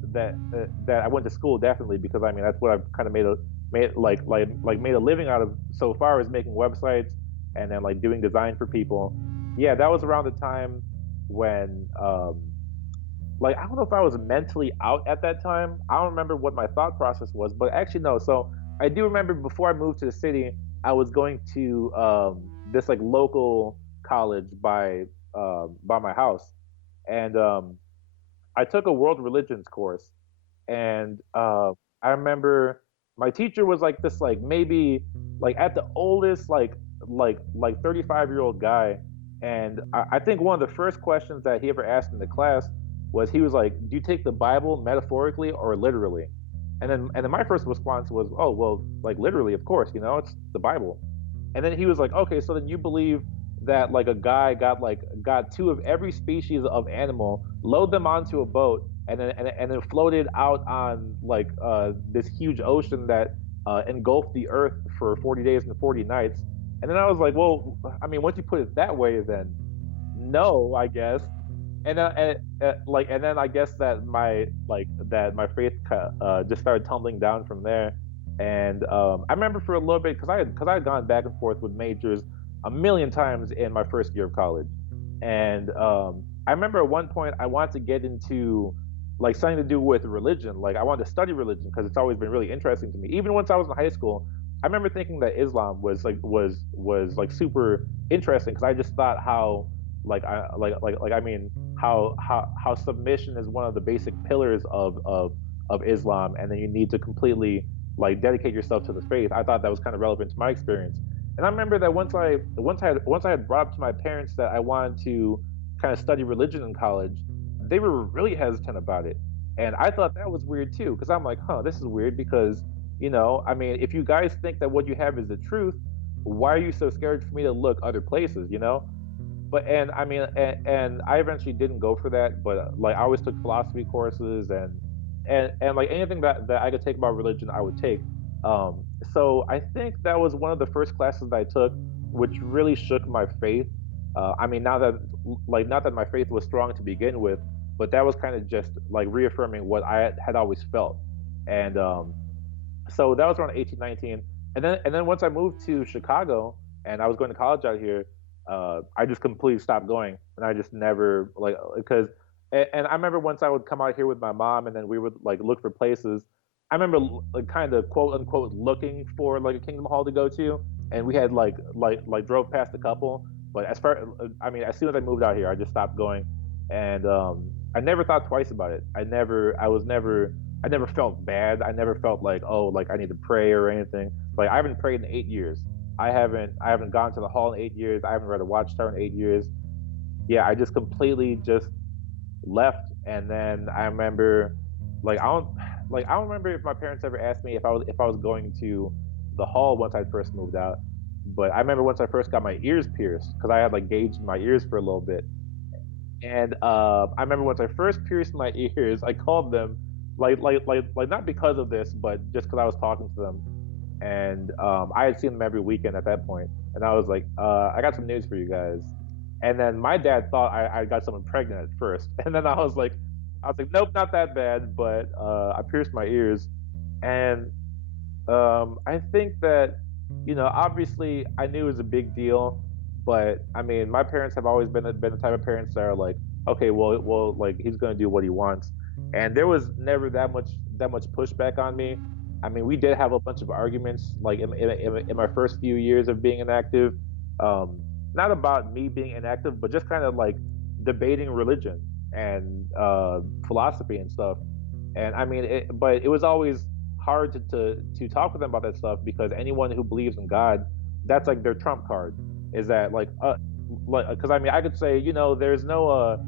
I went to school, definitely, because I mean that's what I've kind of made a living out of so far, is making websites and then like doing design for people. Yeah, that was around the time when like I don't know if I was mentally out at that time. I don't remember what my thought process was, but actually no. So I do remember before I moved to the city, I was going to this like local college by my house, and I took a world religions course, and I remember my teacher was like this, like maybe like at the oldest, like 35-year-old guy, and I think one of the first questions that he ever asked in the class was, he was like, "Do you take the Bible metaphorically or literally?" And then my first response was, "Oh well, like literally, of course, it's the Bible." And then he was like, "Okay, so then you believe that like a guy got two of every species of animal, load them onto a boat, and then floated out on like this huge ocean that engulfed the earth for 40 days and 40 nights." And then I was like, "Well, I mean, once you put it that way, then no, I guess." And then I guess that my faith just started tumbling down from there. And I remember for a little bit, because I had gone back and forth with majors a million times in my first year of college, and I remember at one point I wanted to get into like something to do with religion. Like I wanted to study religion because it's always been really interesting to me. Even once I was in high school, I remember thinking that Islam was like super interesting, because I just thought how I mean how submission is one of the basic pillars of Islam, and then you need to completely like dedicate yourself to the faith. I thought that was kind of relevant to my experience. And I remember that once I had brought up to my parents that I wanted to kind of study religion in college, they were really hesitant about it. And I thought that was weird too, because I'm like, huh, this is weird, because I mean, if you guys think that what you have is the truth, why are you so scared for me to look other places? But and I mean, and I eventually didn't go for that, but like I always took philosophy courses, and like anything that I could take about religion, I would take. So I think that was one of the first classes that I took, which really shook my faith. I mean, now that like not that my faith was strong to begin with, but that was kind of just like reaffirming what I had always felt. And so that was around 18, 19. And then once I moved to Chicago and I was going to college out here, I just completely stopped going, and I just never like because. And I remember once I would come out here with my mom, and then we would like look for places. I remember like kind of quote unquote looking for like a Kingdom Hall to go to, and we had like drove past a couple. But I mean, as soon as I moved out here, I just stopped going, and I never thought twice about it. I never felt bad. I never felt like, oh, like I need to pray or anything. Like I haven't prayed in 8 years. I haven't gone to the hall in 8 years. I haven't read a Watchtower in 8 years. Yeah, I just completely just left. And then I remember, I don't remember if my parents ever asked me if I was going to the hall once I first moved out. But I remember once I first got my ears pierced, because I had like gauged my ears for a little bit. And I remember once I first pierced my ears, I called them, like not because of this, but just because I was talking to them. And I had seen them every weekend at that point, and I was like, I got some news for you guys. And then my dad thought I got someone pregnant at first, and then I was like, nope, not that bad, but I pierced my ears. And I think that, obviously I knew it was a big deal, but I mean, my parents have always been the type of parents that are like, okay, well, like he's gonna do what he wants, and there was never that much pushback on me. I mean, we did have a bunch of arguments, like in my first few years of being inactive, um, not about me being inactive, but just kind of like debating religion and philosophy and stuff. And I mean, but it was always hard to talk with them about that stuff, because anyone who believes in God, that's like their trump card. Is that like because I mean, I could say, there's no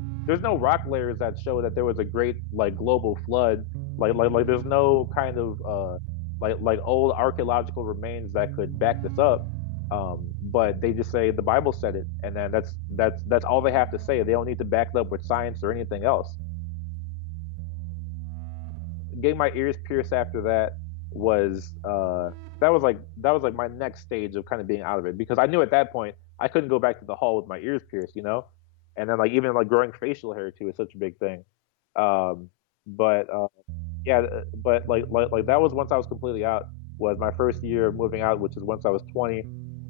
rock layers that show that there was a great like global flood. Like there's no kind of like old archaeological remains that could back this up. But they just say the Bible said it, and then that's all they have to say. They don't need to back it up with science or anything else. Getting my ears pierced after that was that was like my next stage of kind of being out of it, because I knew at that point I couldn't go back to the hall with my ears pierced, and then like even like growing facial hair too is such a big thing. Um, but yeah, but like that was once I was completely out. Was my first year of moving out, which is once I was 20,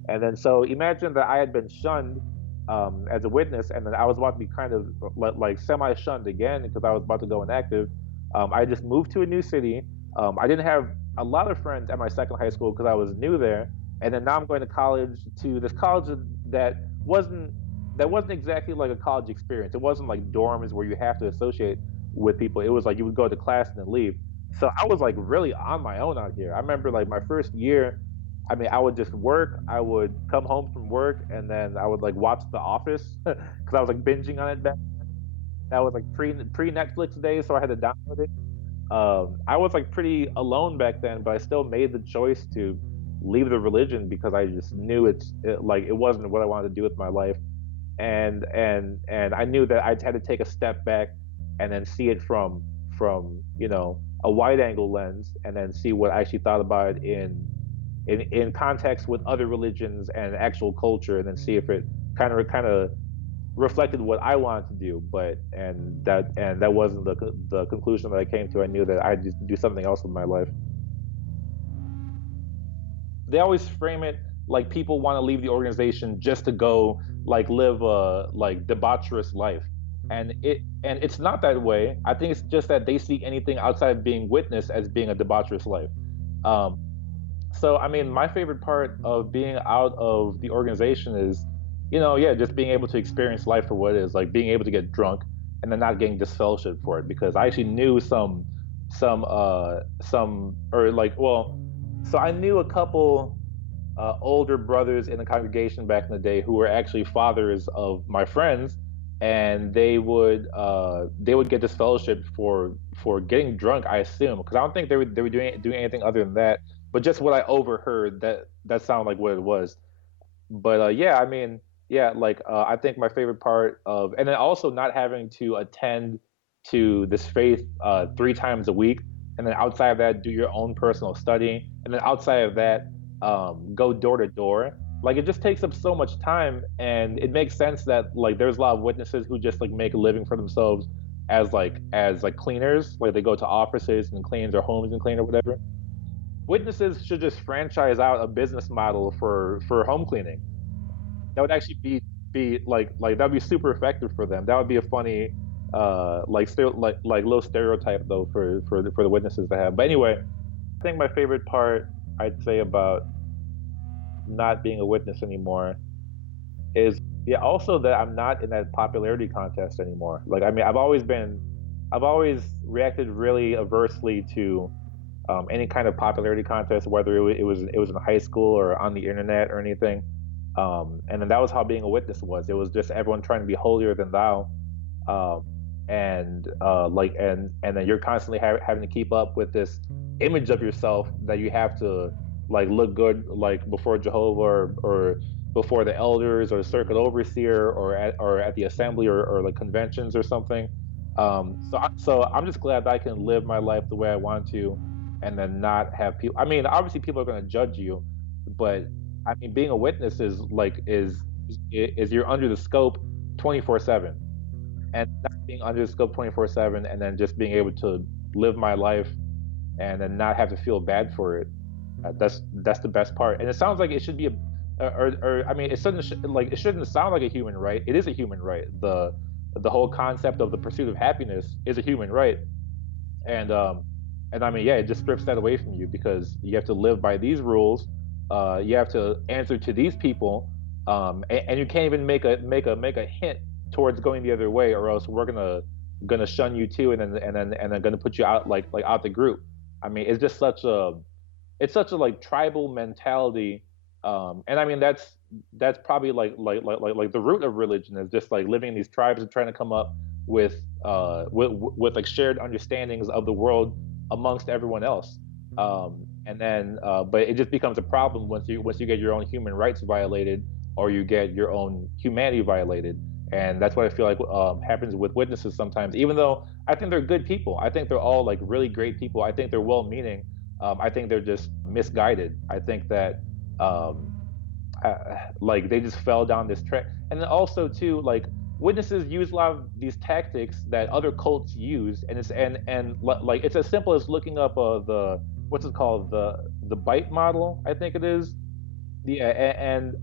and then so imagine that I had been shunned as a witness, and then I was about to be kind of like semi-shunned again because I was about to go inactive. I just moved to a new city. I didn't have a lot of friends at my second high school because I was new there, and then now I'm going to college, to this college that wasn't that wasn't exactly like a college experience. It wasn't like dorms where you have to associate with people. It was like you would go to class and then leave. So I was like really on my own out here. I remember like my first year, I mean, I would just work. I would come home from work and then I would like watch The Office because I was like binging on it back. That was like pre Netflix days, so I had to download it. I was like pretty alone back then, but I still made the choice to leave the religion because I just knew like it wasn't what I wanted to do with my life, and I knew that I had to take a step back and then see it from a wide angle lens, and then see what I actually thought about it in context with other religions and actual culture, and then see if it kind of reflected what I wanted to do. But and that wasn't the conclusion that I came to. I knew that I'd just do something else with my life. They always frame it like people want to leave the organization just to go like live a like debaucherous life, and it's not that way. I think it's just that they see anything outside of being witness as being a debaucherous life. um, so I mean, my favorite part of being out of the organization is, yeah, just being able to experience life for what it is, like being able to get drunk and then not getting disfellowshipped for it, because I actually knew some or like, well, so I knew a couple older brothers in the congregation back in the day who were actually fathers of my friends, and they would get disfellowshipped for getting drunk, I assume, because I don't think they were doing anything other than that. But just what I overheard, that sounded like what it was. But yeah, I mean, yeah, like I think my favorite part of, and then also not having to attend to this faith 3 times a week, and then outside of that, do your own personal study, and then outside of that, go door to door. Like it just takes up so much time, and it makes sense that like there's a lot of witnesses who just like make a living for themselves as like cleaners, like they go to offices and clean their homes and clean or whatever. Witnesses should just franchise out a business model for home cleaning. That would actually be like that would be super effective for them. That would be a funny like still like little stereotype though for the witnesses to have. But anyway, I think my favorite part I'd say about not being a witness anymore is, yeah, also that I'm not in that popularity contest anymore. Like I mean, I've always reacted really aversely to any kind of popularity contest, whether it was in high school or on the internet or anything. And then that was how being a witness was. It was just everyone trying to be holier than thou, um, and then you're constantly having to keep up with this image of yourself that you have to like look good like before Jehovah, or before the elders or the circuit overseer, or at the assembly, or like conventions or something. So I'm just glad that I can live my life the way I want to, and then not have people. I mean, obviously people are going to judge you, but I mean, being a witness is like is you're under the scope 24/7, and not being under the scope 24/7, and then just being able to live my life and then not have to feel bad for it. That's the best part. And it sounds like it should be or I mean, it shouldn't sound like a human right. It is a human right. The whole concept of the pursuit of happiness is a human right, and I mean, yeah, it just strips that away from you because you have to live by these rules. You have to answer to these people, and you can't even make a hint towards going the other way, or else we're gonna shun you too, and then gonna put you out like out the group. I mean, it's such a like tribal mentality, and I mean that's probably like the root of religion is just like living in these tribes and trying to come up with like shared understandings of the world amongst everyone else. and then but it just becomes a problem once you get your own human rights violated, or you get your own humanity violated. And that's what I feel like happens with witnesses sometimes. Even though I think they're good people, I think they're all like really great people. I think they're well-meaning. I think they're just misguided. I think that um, like they just fell down this track. And then also too, like witnesses use a lot of these tactics that other cults use, and like it's as simple as looking up the what's it called, the bite model, I think it is. Yeah, and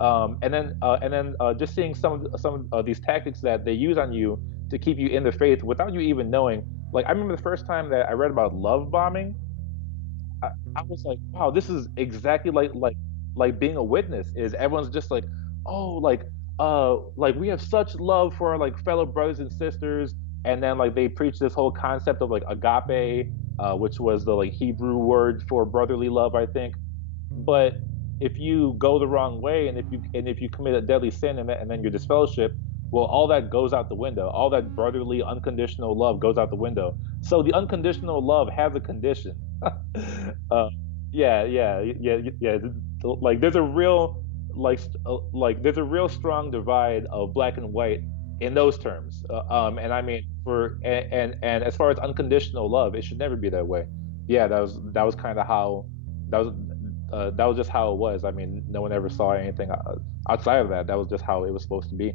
then just seeing some of these tactics that they use on you to keep you in the faith without you even knowing. Like I remember the first time that I read about love bombing, I, I was like, wow, this is exactly like being a witness. Is everyone's just like, oh, like we have such love for our like fellow brothers and sisters, and then like they preach this whole concept of like agape, which was the like Hebrew word for brotherly love, I think. But if you go the wrong way, and if you commit a deadly sin, and then you're disfellowship, well, all that goes out the window. All that brotherly, unconditional love goes out the window. So the unconditional love has a condition. uh, yeah. Like there's a real like there's a real strong divide of black and white in those terms. And I mean for and as far as unconditional love, it should never be that way. Yeah, that was kind of how that was just how it was. I mean, no one ever saw anything outside of that. That was just how it was supposed to be.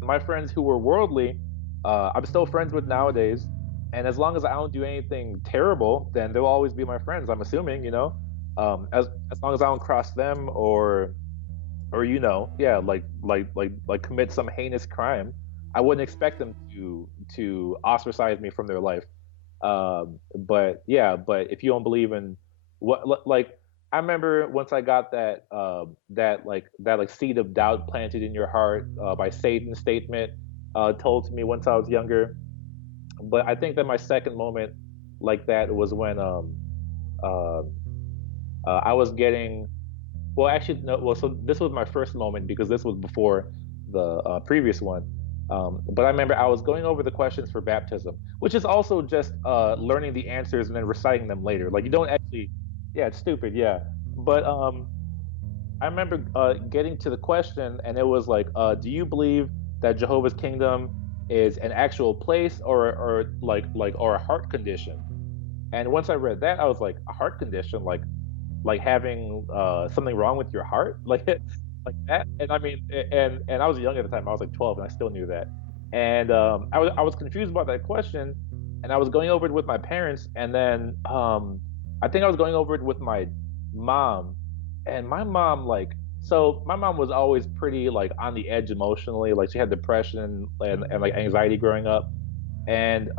My friends who were worldly, I'm still friends with nowadays, and as long as I don't do anything terrible, then they'll always be my friends. I'm assuming, as long as I don't cross them, or yeah, like commit some heinous crime, I wouldn't expect them to ostracize me from their life. But yeah, but if you don't believe in like, I remember once I got that seed of doubt planted in your heart by Satan's statement told to me once I was younger. But I think that my second moment like that was when uh, I was getting, well, actually, no, well, so this was my first moment because this was before the previous one. But I remember I was going over the questions for baptism, which is also just learning the answers and then reciting them later. Like you don't actually, yeah, it's stupid, yeah. But I remember getting to the question, and it was like, do you believe that Jehovah's Kingdom is an actual place, or a heart condition? And once I read that, I was like, a heart condition, like having something wrong with your heart, like that. And I mean, and I was young at the time. I was like 12, and I still knew that. And I was confused about that question, and I was going over it with my parents, and then I think I was going over it with my mom, and my mom so my mom was always pretty like on the edge emotionally. Like she had depression and like anxiety growing up, and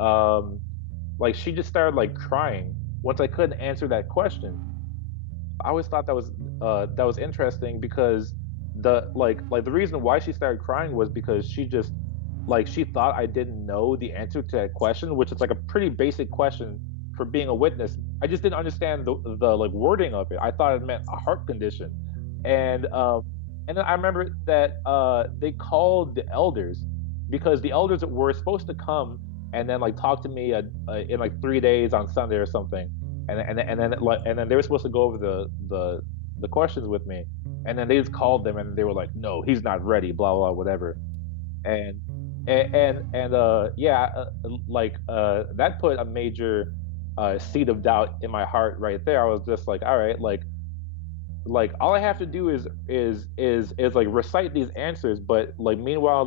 like she just started like crying once I couldn't answer that question. I always thought that was interesting because like the reason why she started crying was because she just like she thought I didn't know the answer to that question, which is like a pretty basic question for being a witness. I just didn't understand the like wording of it. I thought it meant a heart condition, and and then I remember that they called the elders because the elders were supposed to come and then like talk to me in like 3 days on Sunday or something, and then they were supposed to go over the questions with me, and then they just called them and they were like, no, he's not ready, blah blah whatever, and yeah, that put a major seed of doubt in my heart right there. I was just like, all right, like all I have to do is like recite these answers, but like meanwhile,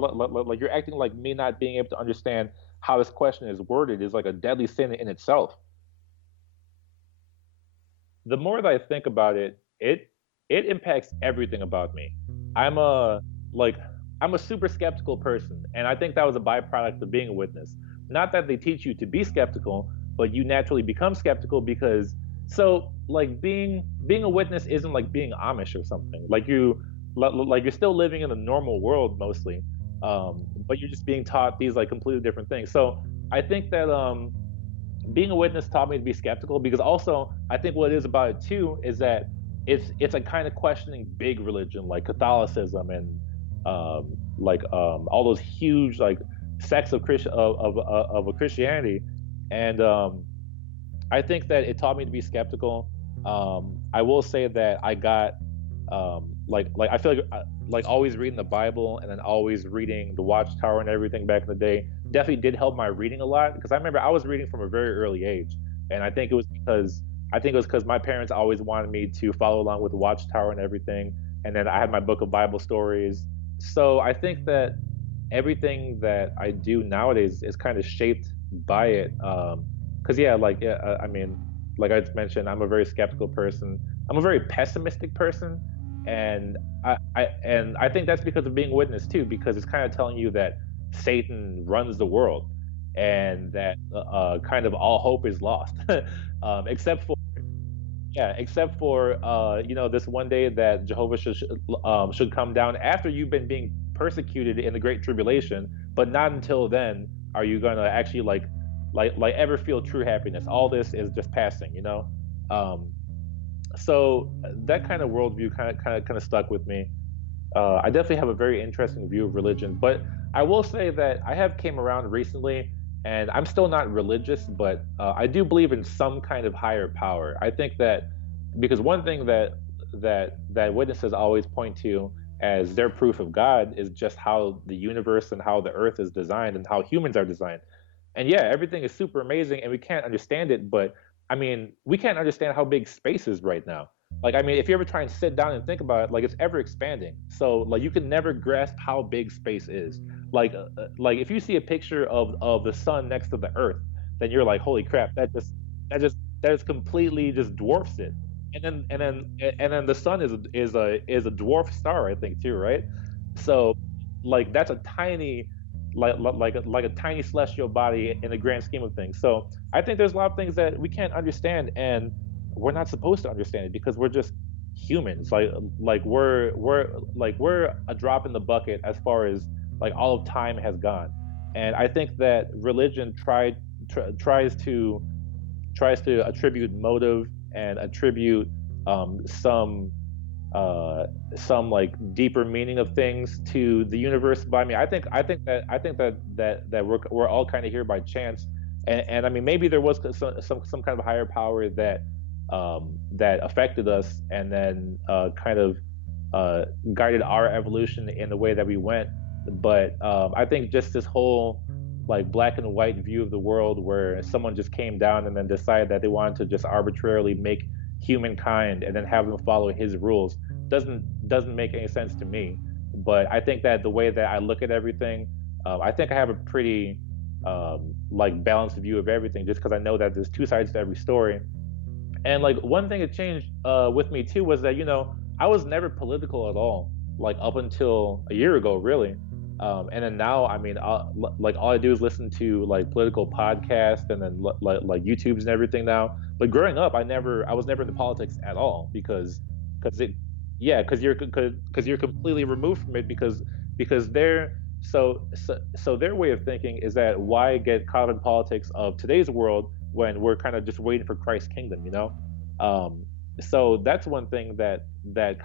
like you're acting like me not being able to understand how this question is worded is like a deadly sin in itself. The more that I think about it, it impacts everything about me. I'm a like I'm a super skeptical person, and I think that was a byproduct of being a witness. Not that they teach you to be skeptical, but you naturally become skeptical because so like being a witness isn't like being Amish or something. Like you're still living in the normal world mostly, but you're just being taught these like completely different things. So I think that being a witness taught me to be skeptical because also I think what it is about it too is that it's a kind of questioning big religion like Catholicism and all those huge like sects of a Christianity, and I think that it taught me to be skeptical. I will say that I got like I feel like always reading the Bible and then always reading the Watchtower and everything back in the day definitely did help my reading a lot, because I remember I was reading from a very early age, and I think it was because my parents always wanted me to follow along with the Watchtower and everything, and then I had my book of Bible stories. So I think that everything that I do nowadays is kind of shaped by it. Cause yeah, I mean, like I just mentioned, I'm a very skeptical person. I'm a very pessimistic person, and I think that's because of being witnessed too, because it's kind of telling you that Satan runs the world, and that kind of all hope is lost, except for except for this one day that Jehovah should come down after you've been being persecuted in the Great Tribulation, but not until then are you gonna actually like ever feel true happiness. All this is just passing, you know. Um, so that kind of worldview kind of stuck with me. I definitely have a very interesting view of religion, but I will say that I have came around recently, and I'm still not religious, but I do believe in some kind of higher power. I think that because one thing that witnesses always point to as their proof of God is just how the universe and how the earth is designed and how humans are designed. And yeah, everything is super amazing and we can't understand it, but I mean, we can't understand how big space is right now. Like, I mean, if you ever try and sit down and think about it, like it's ever expanding. So, like, you can never grasp how big space is. Like if you see a picture of the sun next to the Earth, then you're like, holy crap, that just completely just dwarfs it. And then the sun is a dwarf star, I think, too, right? So, like, that's a tiny like a tiny celestial body in the grand scheme of things. So I think there's a lot of things that we can't understand, and we're not supposed to understand it because we're just humans. We're a drop in the bucket as far as like all of time has gone. And I think that religion tries to attribute motive and attribute some like deeper meaning of things to the universe. But I mean, I think that we're all kind of here by chance, and I mean, maybe there was some kind of higher power that affected us, and then kind of guided our evolution in the way that we went. But I think just this whole like black and white view of the world, where someone just came down and then decided that they wanted to just arbitrarily make humankind and then have them follow his rules, doesn't make any sense to me. But I think that the way that I look at everything, I think I have a pretty like balanced view of everything, just because I know that there's two sides to every story. And like one thing that changed with me too was that I was never political at all, like up until a year ago, really. And then now, I mean, like all I do is listen to like political podcasts and then like YouTubes and everything now. But growing up, I was never into politics at all, because it, yeah, because you're completely removed from it, because they're so their way of thinking is that why get caught up in politics of today's world when we're kind of just waiting for Christ's kingdom, so that's one thing that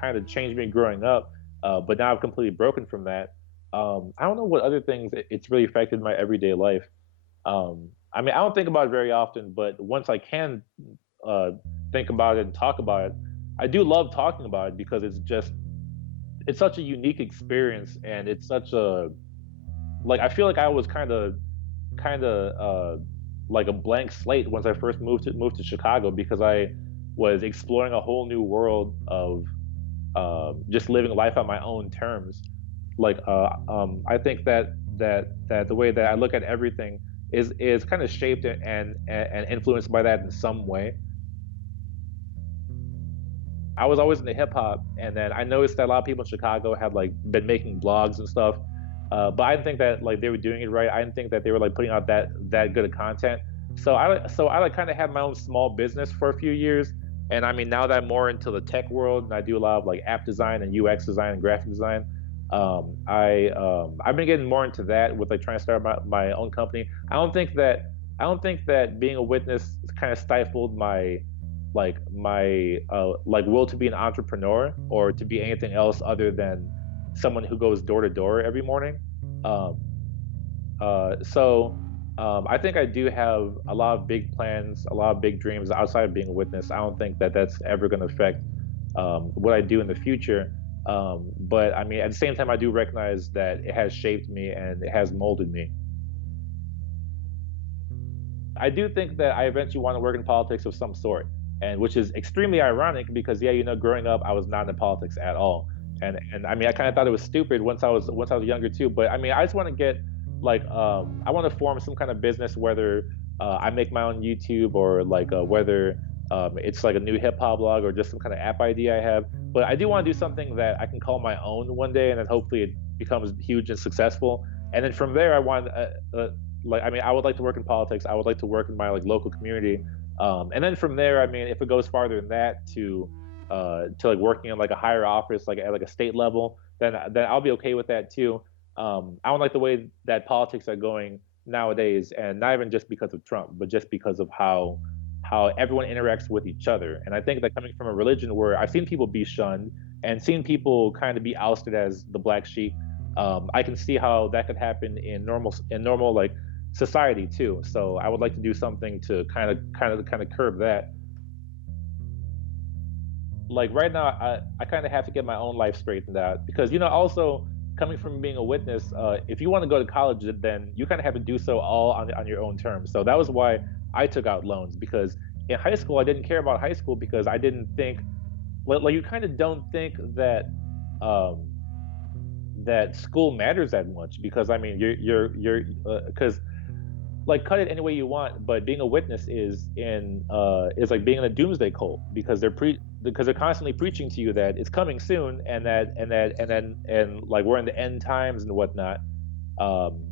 kind of changed me growing up, but now I've completely broken from that. I don't know what other things it's really affected my everyday life. I mean, I don't think about it very often, but once I can uh, think about it and talk about it, I do love talking about it, because it's such a unique experience, and it's such a like I feel like I was kind of like a blank slate once I first moved to Chicago, because I was exploring a whole new world of just living life on my own terms. I think that the way that I look at everything is kind of shaped and influenced by that in some way. I was always into hip hop, and then I noticed that a lot of people in Chicago had like been making blogs and stuff, but I didn't think that like they were doing it right. I didn't think that they were like putting out that good of content. So I like kind of had my own small business for a few years, and I mean, now that I'm more into the tech world and I do a lot of like app design and UX design and graphic design, I've been getting more into that with like trying to start my own company. I don't think that being a witness kind of stifled my like will to be an entrepreneur or to be anything else other than someone who goes door to door every morning. So I think I do have a lot of big plans, a lot of big dreams outside of being a witness. I don't think that that's ever going to affect what I do in the future. But I mean, at the same time, I do recognize that it has shaped me and it has molded me. I do think that I eventually want to work in politics of some sort, and which is extremely ironic because yeah, growing up, I was not in politics at all, and I mean, I kind of thought it was stupid once I was younger too. But I mean, I just want to get like I want to form some kind of business, whether I make my own YouTube or like whether it's like a new hip hop blog or just some kind of app idea I have. But I do want to do something that I can call my own one day, and then hopefully it becomes huge and successful. And then from there, I want like I mean I would like to work in politics. I would like to work in my like local community, and then from there, I mean if it goes farther than that to like working in like a higher office, like at like a state level, then I'll be okay with that too. I don't like the way that politics are going nowadays, and not even just because of Trump, but just because of how everyone interacts with each other. And I think that coming from a religion where I've seen people be shunned and seen people kind of be ousted as the black sheep, I can see how that could happen in normal like society too. So I would like to do something to kind of curb that. Like right now, I kind of have to get my own life straightened out because also coming from being a witness, if you want to go to college, then you kind of have to do so all on your own terms. So that was why I took out loans because in high school I didn't care about high school because I didn't think like you kind of don't think that um, that school matters that much because I mean you're because like cut it any way you want, but being a witness is like being in a doomsday cult because because they're constantly preaching to you that it's coming soon and like we're in the end times and whatnot. Um,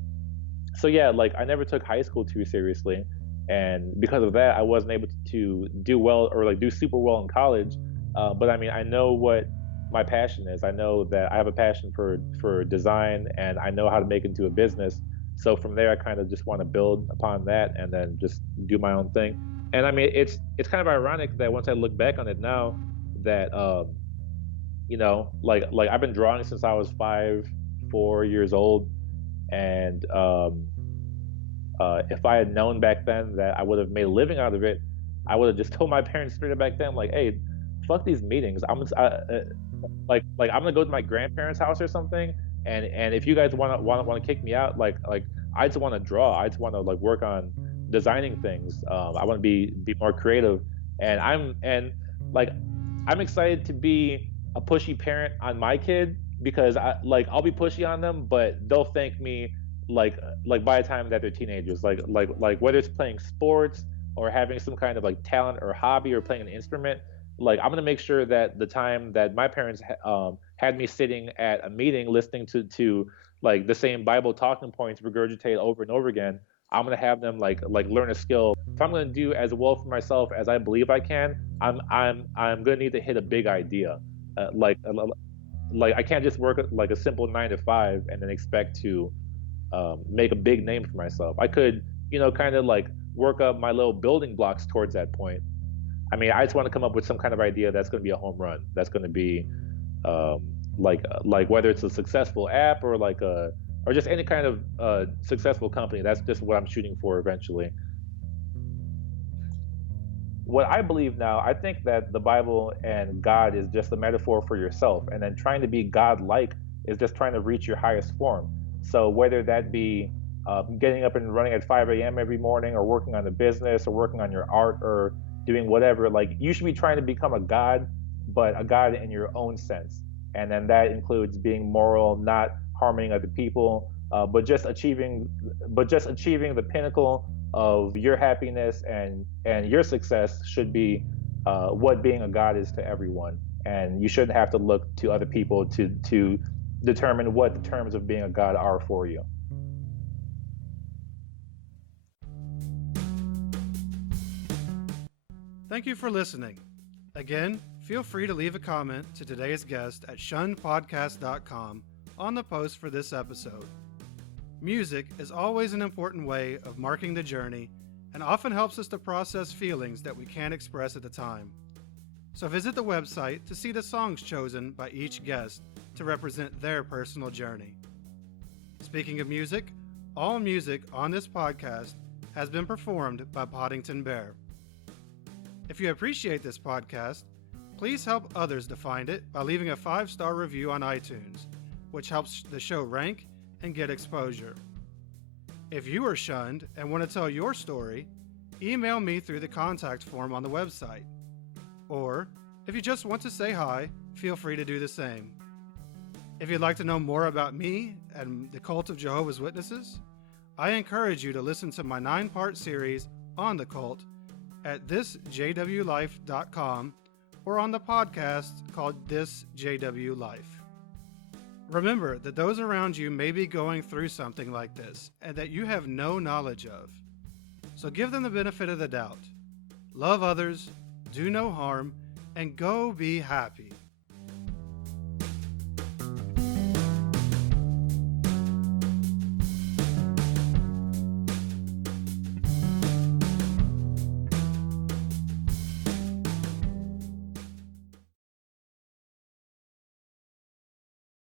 so yeah, like I never took high school too seriously, and because of that, I wasn't able to do well or like do super well in college. But I mean, I know what my passion is. I know that I have a passion for design, and I know how to make it into a business. So from there, I kind of just want to build upon that and then just do my own thing. And I mean, it's kind of ironic that once I look back on it now, that like I've been drawing since I was 4 years old, and if I had known back then that I would have made a living out of it, I would have just told my parents straight up back then, like, hey, fuck these meetings. Like I'm gonna go to my grandparents' house or something, and if you guys want to kick me out, like I just want to draw. I just want to like work on designing things. I want to be more creative, and like I'm excited to be a pushy parent on my kid because I'll be pushy on them, but they'll thank me like by the time that they're teenagers, like whether it's playing sports or having some kind of like talent or hobby or playing an instrument. Like I'm gonna make sure that the time that my parents had me sitting at a meeting listening to like the same Bible talking points regurgitated over and over again, I'm gonna have them like learn a skill. If I'm gonna do as well for myself as I believe I can, I'm gonna need to hit a big idea. Uh, like uh, like I can't just work like a simple 9 to 5 and then expect to make a big name for myself. I could kind of like work up my little building blocks towards that point. I mean, I just want to come up with some kind of idea that's going to be a home run. That's going to be like whether it's a successful app or like a or just any kind of successful company. That's just what I'm shooting for eventually. What I believe now, I think that the Bible and God is just a metaphor for yourself, and then trying to be God-like is just trying to reach your highest form. So whether that be getting up and running at 5 a.m. every morning, or working on a business, or working on your art, or doing whatever, like you should be trying to become a God, but a God in your own sense, and then that includes being moral, not harming other people, but just achieving the pinnacle of your happiness and your success should be what being a God is to everyone, and you shouldn't have to look to other people to determine what the terms of being a God are for you. Thank you for listening. Again, feel free to leave a comment to today's guest at shunnedpodcast.com on the post for this episode. Music is always an important way of marking the journey and often helps us to process feelings that we can't express at the time. So visit the website to see the songs chosen by each guest to represent their personal journey. Speaking of music, All music on this podcast has been performed by Poddington Bear. If you appreciate this podcast, please help others to find it by leaving a 5-star review on iTunes, which helps the show rank and get exposure. If you are shunned and want to tell your story, email me through the contact form on the website. Or, if you just want to say hi, feel free to do the same. If you'd like to know more about me and the cult of Jehovah's Witnesses, I encourage you to listen to my 9-part series on the cult at thisjwlife.com or on the podcast called This JW Life. Remember that those around you may be going through something like this and that you have no knowledge of. So give them the benefit of the doubt. Love others, do no harm, and go be happy.